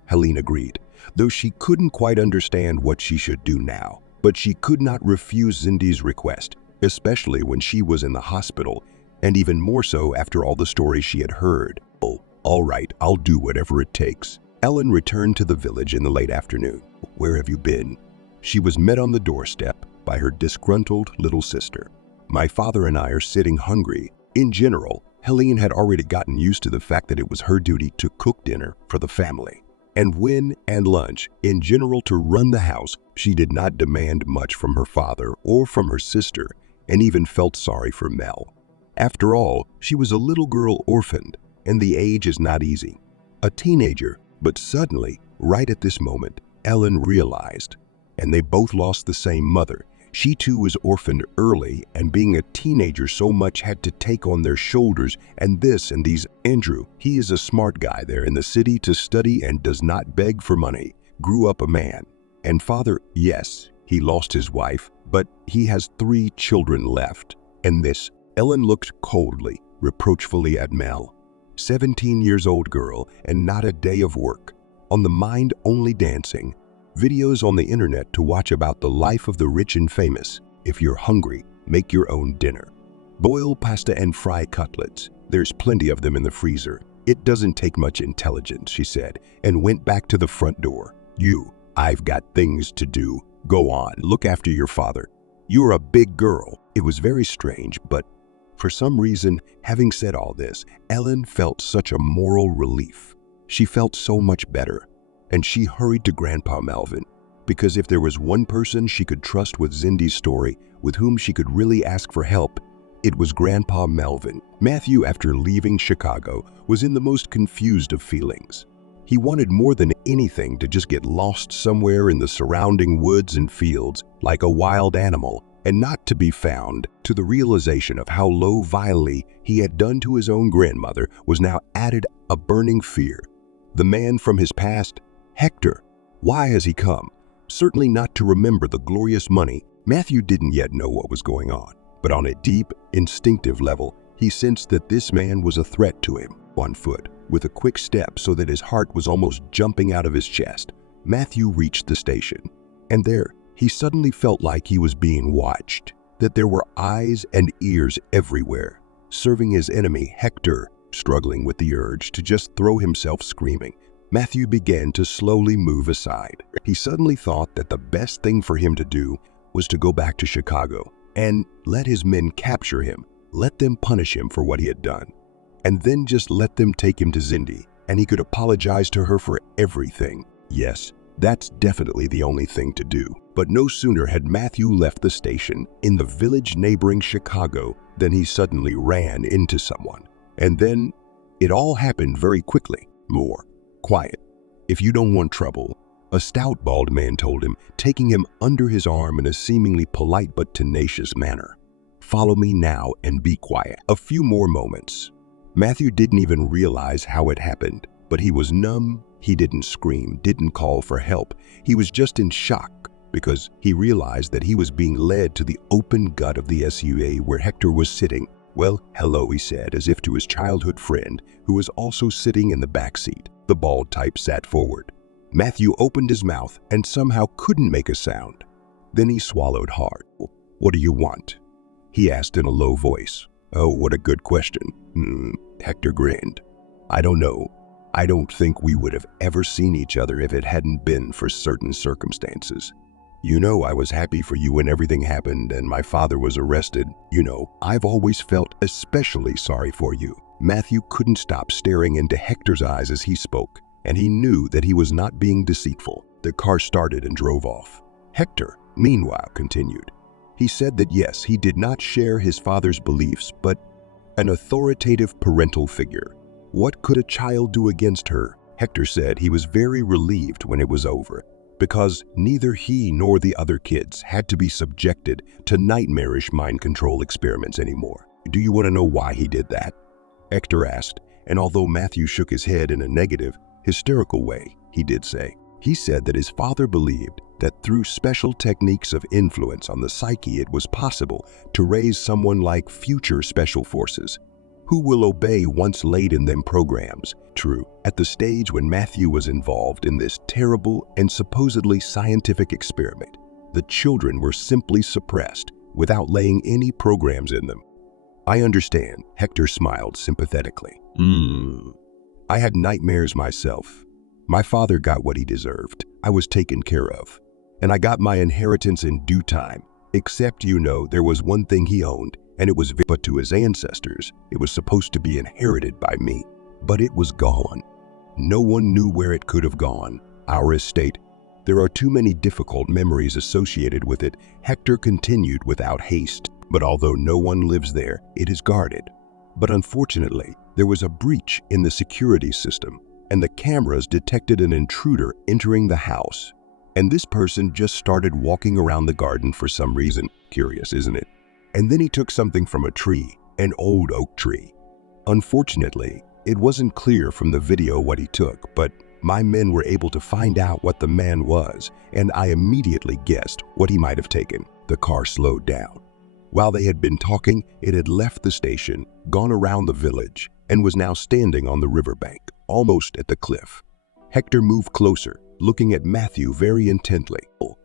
Helene agreed. though she couldn't quite understand what she should do now. But she could not refuse Cindy's request, especially when she was in the hospital, and even more so after all the stories she had heard. "Oh, all right, I'll do whatever it takes." Ellen returned to the village in the late afternoon. "Where have you been?" She was met on the doorstep by her disgruntled little sister. "My father and I are sitting hungry." In general, Helene had already gotten used to the fact that it was her duty to cook dinner for the family. And lunch, in general, to run the house. She did not demand much from her father or from her sister, and even felt sorry for Mel. After all, she was a little girl orphaned, and the age is not easy. A teenager, but suddenly, right at this moment, Ellen realized, and they both lost the same mother. She too was orphaned early, and being a teenager so much had to take on their shoulders, and these. Andrew, he is a smart guy there in the city to study and does not beg for money, grew up a man. And father, yes, he lost his wife, but he has 3 children left. And this, Ellen looked coldly, reproachfully at Mel. 17 years old girl and not a day of work. On the mind only dancing. Videos on the internet to watch about the life of the rich and famous. If you're hungry, make your own dinner. Boil pasta and fry cutlets. There's plenty of them in the freezer. It doesn't take much intelligence, she said, and went back to the front door. I've got things to do. Go on, look after your father. You're a big girl. It was very strange, but for some reason, having said all this, Ellen felt such a moral relief. She felt so much better. And she hurried to Grandpa Melvin, because if there was one person she could trust with Cindy's story, with whom she could really ask for help, it was Grandpa Melvin. Matthew, after leaving Chicago, was in the most confused of feelings. He wanted more than anything to just get lost somewhere in the surrounding woods and fields, like a wild animal, and not to be found. To the realization of how low vilely he had done to his own grandmother was now added a burning fear. The man from his past, Hector. Why has he come? Certainly not to remember the glorious money. Matthew didn't yet know what was going on, but on a deep, instinctive level, he sensed that this man was a threat to him. On foot, with a quick step so that his heart was almost jumping out of his chest, Matthew reached the station. And there, he suddenly felt like he was being watched, that there were eyes and ears everywhere, serving his enemy, Hector, struggling with the urge to just throw himself screaming. Matthew began to slowly move aside. He suddenly thought that the best thing for him to do was to go back to Chicago and let his men capture him, let them punish him for what he had done, and then just let them take him to Cindy, and he could apologize to her for everything. Yes, that's definitely the only thing to do. But no sooner had Matthew left the station in the village neighboring Chicago than he suddenly ran into someone. And then it all happened very quickly. More. Quiet. If you don't want trouble, a stout bald man told him, taking him under his arm in a seemingly polite but tenacious manner. Follow me now and be quiet. A few more moments. Matthew didn't even realize how it happened, but he was numb. He didn't scream, didn't call for help. He was just in shock because he realized that he was being led to the open gut of the SUV where Hector was sitting. "Well, hello," he said, as if to his childhood friend, who was also sitting in the back seat. The bald type sat forward. Matthew opened his mouth and somehow couldn't make a sound. Then he swallowed hard. "What do you want?" he asked in a low voice. "Oh, what a good question." Hector grinned. "I don't know. I don't think we would have ever seen each other if it hadn't been for certain circumstances. You know, I was happy for you when everything happened and my father was arrested. You know, I've always felt especially sorry for you." Matthew couldn't stop staring into Hector's eyes as he spoke, and he knew that he was not being deceitful. The car started and drove off. Hector, meanwhile, continued. He said that yes, he did not share his father's beliefs, but an authoritative parental figure. What could a child do against her? Hector said he was very relieved when it was over, because neither he nor the other kids had to be subjected to nightmarish mind control experiments anymore. "Do you want to know why he did that?" Hector asked, and although Matthew shook his head in a negative, hysterical way, he did say. He said that his father believed that through special techniques of influence on the psyche it was possible to raise someone like future special forces. Who will obey once laid in them programs? True, at the stage when Matthew was involved in this terrible and supposedly scientific experiment, the children were simply suppressed without laying any programs in them. I understand, Hector smiled sympathetically. I had nightmares myself. My father got what he deserved. I was taken care of. And I got my inheritance in due time. Except, there was one thing he owned, and it was but to his ancestors. It was supposed to be inherited by me. But it was gone. No one knew where it could have gone. Our estate. There are too many difficult memories associated with it, Hector continued without haste. But although no one lives there, it is guarded. But unfortunately, there was a breach in the security system, and the cameras detected an intruder entering the house. And this person just started walking around the garden for some reason. Curious, isn't it? And then he took something from a tree, an old oak tree. Unfortunately, it wasn't clear from the video what he took, but my men were able to find out what the man was, and I immediately guessed what he might have taken. The car slowed down. While they had been talking, it had left the station, gone around the village, and was now standing on the riverbank, almost at the cliff. Hector moved closer, looking at Matthew very intently.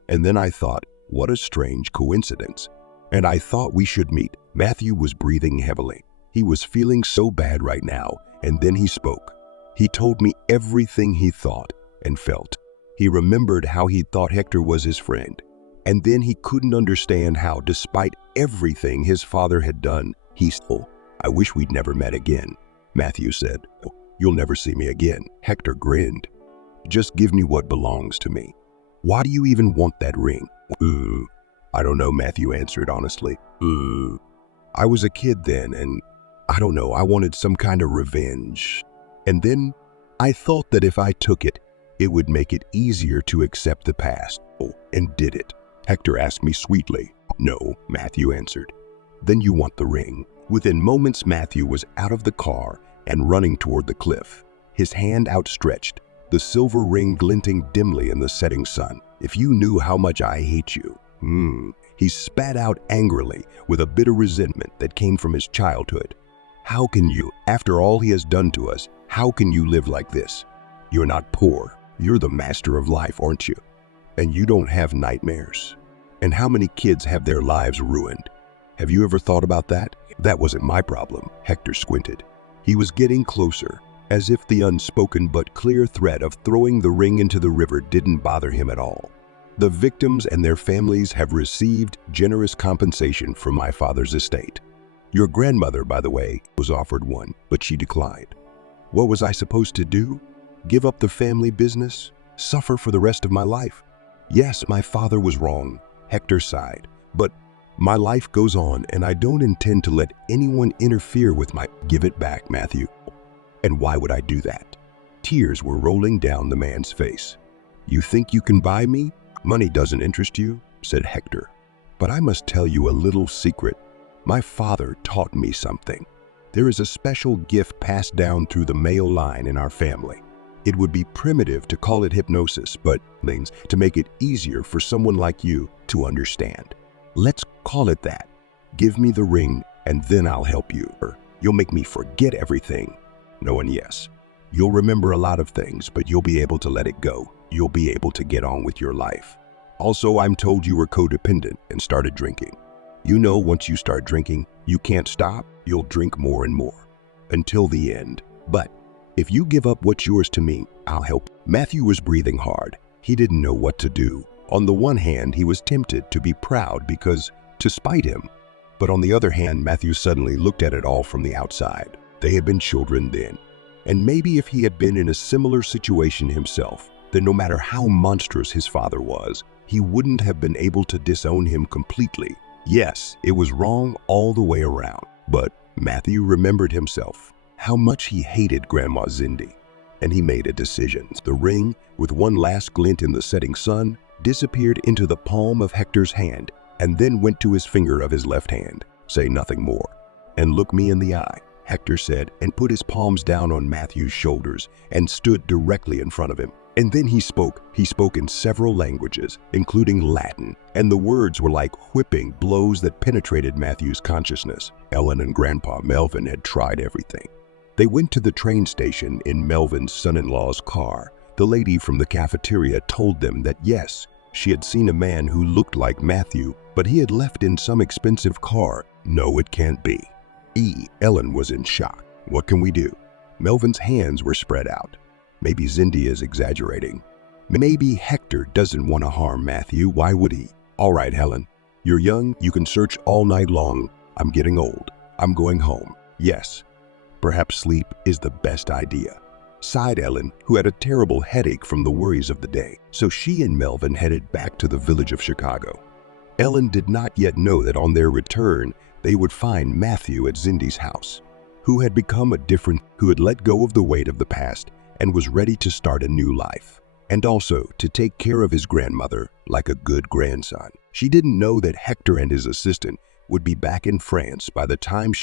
And then I thought, what a strange coincidence. And I thought we should meet. Matthew was breathing heavily. He was feeling so bad right now, and then he spoke. He told me everything he thought and felt. He remembered how he thought Hector was his friend. And then he couldn't understand how, despite everything his father had done, he still, I wish we'd never met again, Matthew said. You'll never see me again. Hector grinned. Just give me what belongs to me. Why do you even want that ring? I don't know, Matthew answered honestly. I was a kid then, and I don't know, I wanted some kind of revenge. And then I thought that if I took it, it would make it easier to accept the past. And did it? Hector asked me sweetly. No, Matthew answered. Then you want the ring. Within moments, Matthew was out of the car and running toward the cliff, his hand outstretched, the silver ring glinting dimly in the setting sun. If you knew how much I hate you. He spat out angrily with a bitter resentment that came from his childhood. How can you, after all he has done to us, how can you live like this? You're not poor. You're the master of life, aren't you? And you don't have nightmares. And how many kids have their lives ruined? Have you ever thought about that? That wasn't my problem, Hector squinted. He was getting closer, as if the unspoken but clear threat of throwing the ring into the river didn't bother him at all. The victims and their families have received generous compensation from my father's estate. Your grandmother, by the way, was offered one, but she declined. What was I supposed to do? Give up the family business? Suffer for the rest of my life? Yes, my father was wrong, Hector sighed, but my life goes on and I don't intend to let anyone interfere with my— Give it back, Matthew. And why would I do that? Tears were rolling down the man's face. You think you can buy me? Money doesn't interest you, said Hector. But I must tell you a little secret. My father taught me something. There is a special gift passed down through the male line in our family. It would be primitive to call it hypnosis, but things to make it easier for someone like you to understand. Let's call it that. Give me the ring and then I'll help you. You'll make me forget everything. No, and yes, you'll remember a lot of things, but you'll be able to let it go. You'll be able to get on with your life. Also, I'm told you were codependent and started drinking. You know, once you start drinking, you can't stop. You'll drink more and more until the end. But if you give up what's yours to me, I'll help. Matthew was breathing hard. He didn't know what to do. On the one hand, he was tempted to be proud because to spite him. But on the other hand, Matthew suddenly looked at it all from the outside. They had been children then. And maybe if he had been in a similar situation himself, then no matter how monstrous his father was, he wouldn't have been able to disown him completely. Yes, it was wrong all the way around. But Matthew remembered himself, how much he hated Grandma Zindi. And he made a decision. The ring, with one last glint in the setting sun, disappeared into the palm of Hector's hand and then went to his finger of his left hand. Say nothing more. And look me in the eye, Hector said, and put his palms down on Matthew's shoulders and stood directly in front of him. And then he spoke in several languages, including Latin, and the words were like whipping blows that penetrated Matthew's consciousness. Ellen and Grandpa Melvin had tried everything. They went to the train station in Melvin's son-in-law's car. The lady from the cafeteria told them that yes, she had seen a man who looked like Matthew, but he had left in some expensive car. No, it can't be. Ellen was in shock. What can we do? Melvin's hands were spread out. Maybe Cindy is exaggerating. Maybe Hector doesn't want to harm Matthew. Why would he? All right, Helen. You're young. You can search all night long. I'm getting old. I'm going home. Yes. Perhaps sleep is the best idea, sighed Ellen, who had a terrible headache from the worries of the day. So she and Melvin headed back to the village of Chicago. Ellen did not yet know that on their return, they would find Matthew at Cindy's house, who had let go of the weight of the past and was ready to start a new life, and also to take care of his grandmother like a good grandson. She didn't know that Hector and his assistant would be back in France by the time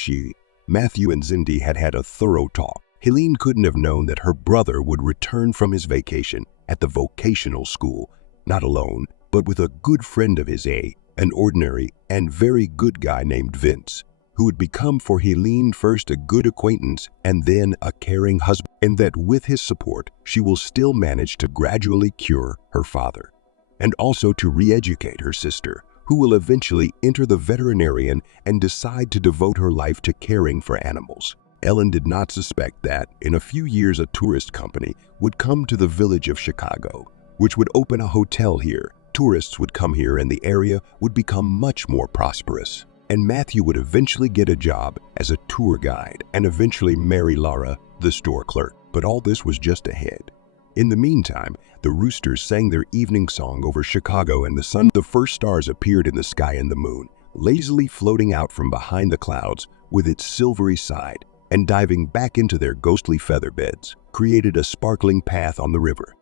Matthew and Cindy had had a thorough talk. Helene couldn't have known that her brother would return from his vacation at the vocational school, not alone, but with a good friend of his, an ordinary and very good guy named Vince, who would become for Helene first a good acquaintance and then a caring husband, and that with his support, she will still manage to gradually cure her father, and also to re-educate her sister, who will eventually enter the veterinarian and decide to devote her life to caring for animals. Ellen did not suspect that, in a few years, a tourist company would come to the village of Chicago, which would open a hotel here. Tourists would come here and the area would become much more prosperous. And Matthew would eventually get a job as a tour guide and eventually marry Laura, the store clerk. But all this was just ahead. In the meantime, the roosters sang their evening song over Chicago and the sun. The first stars appeared in the sky, and the moon, lazily floating out from behind the clouds with its silvery side and diving back into their ghostly feather beds, created a sparkling path on the river.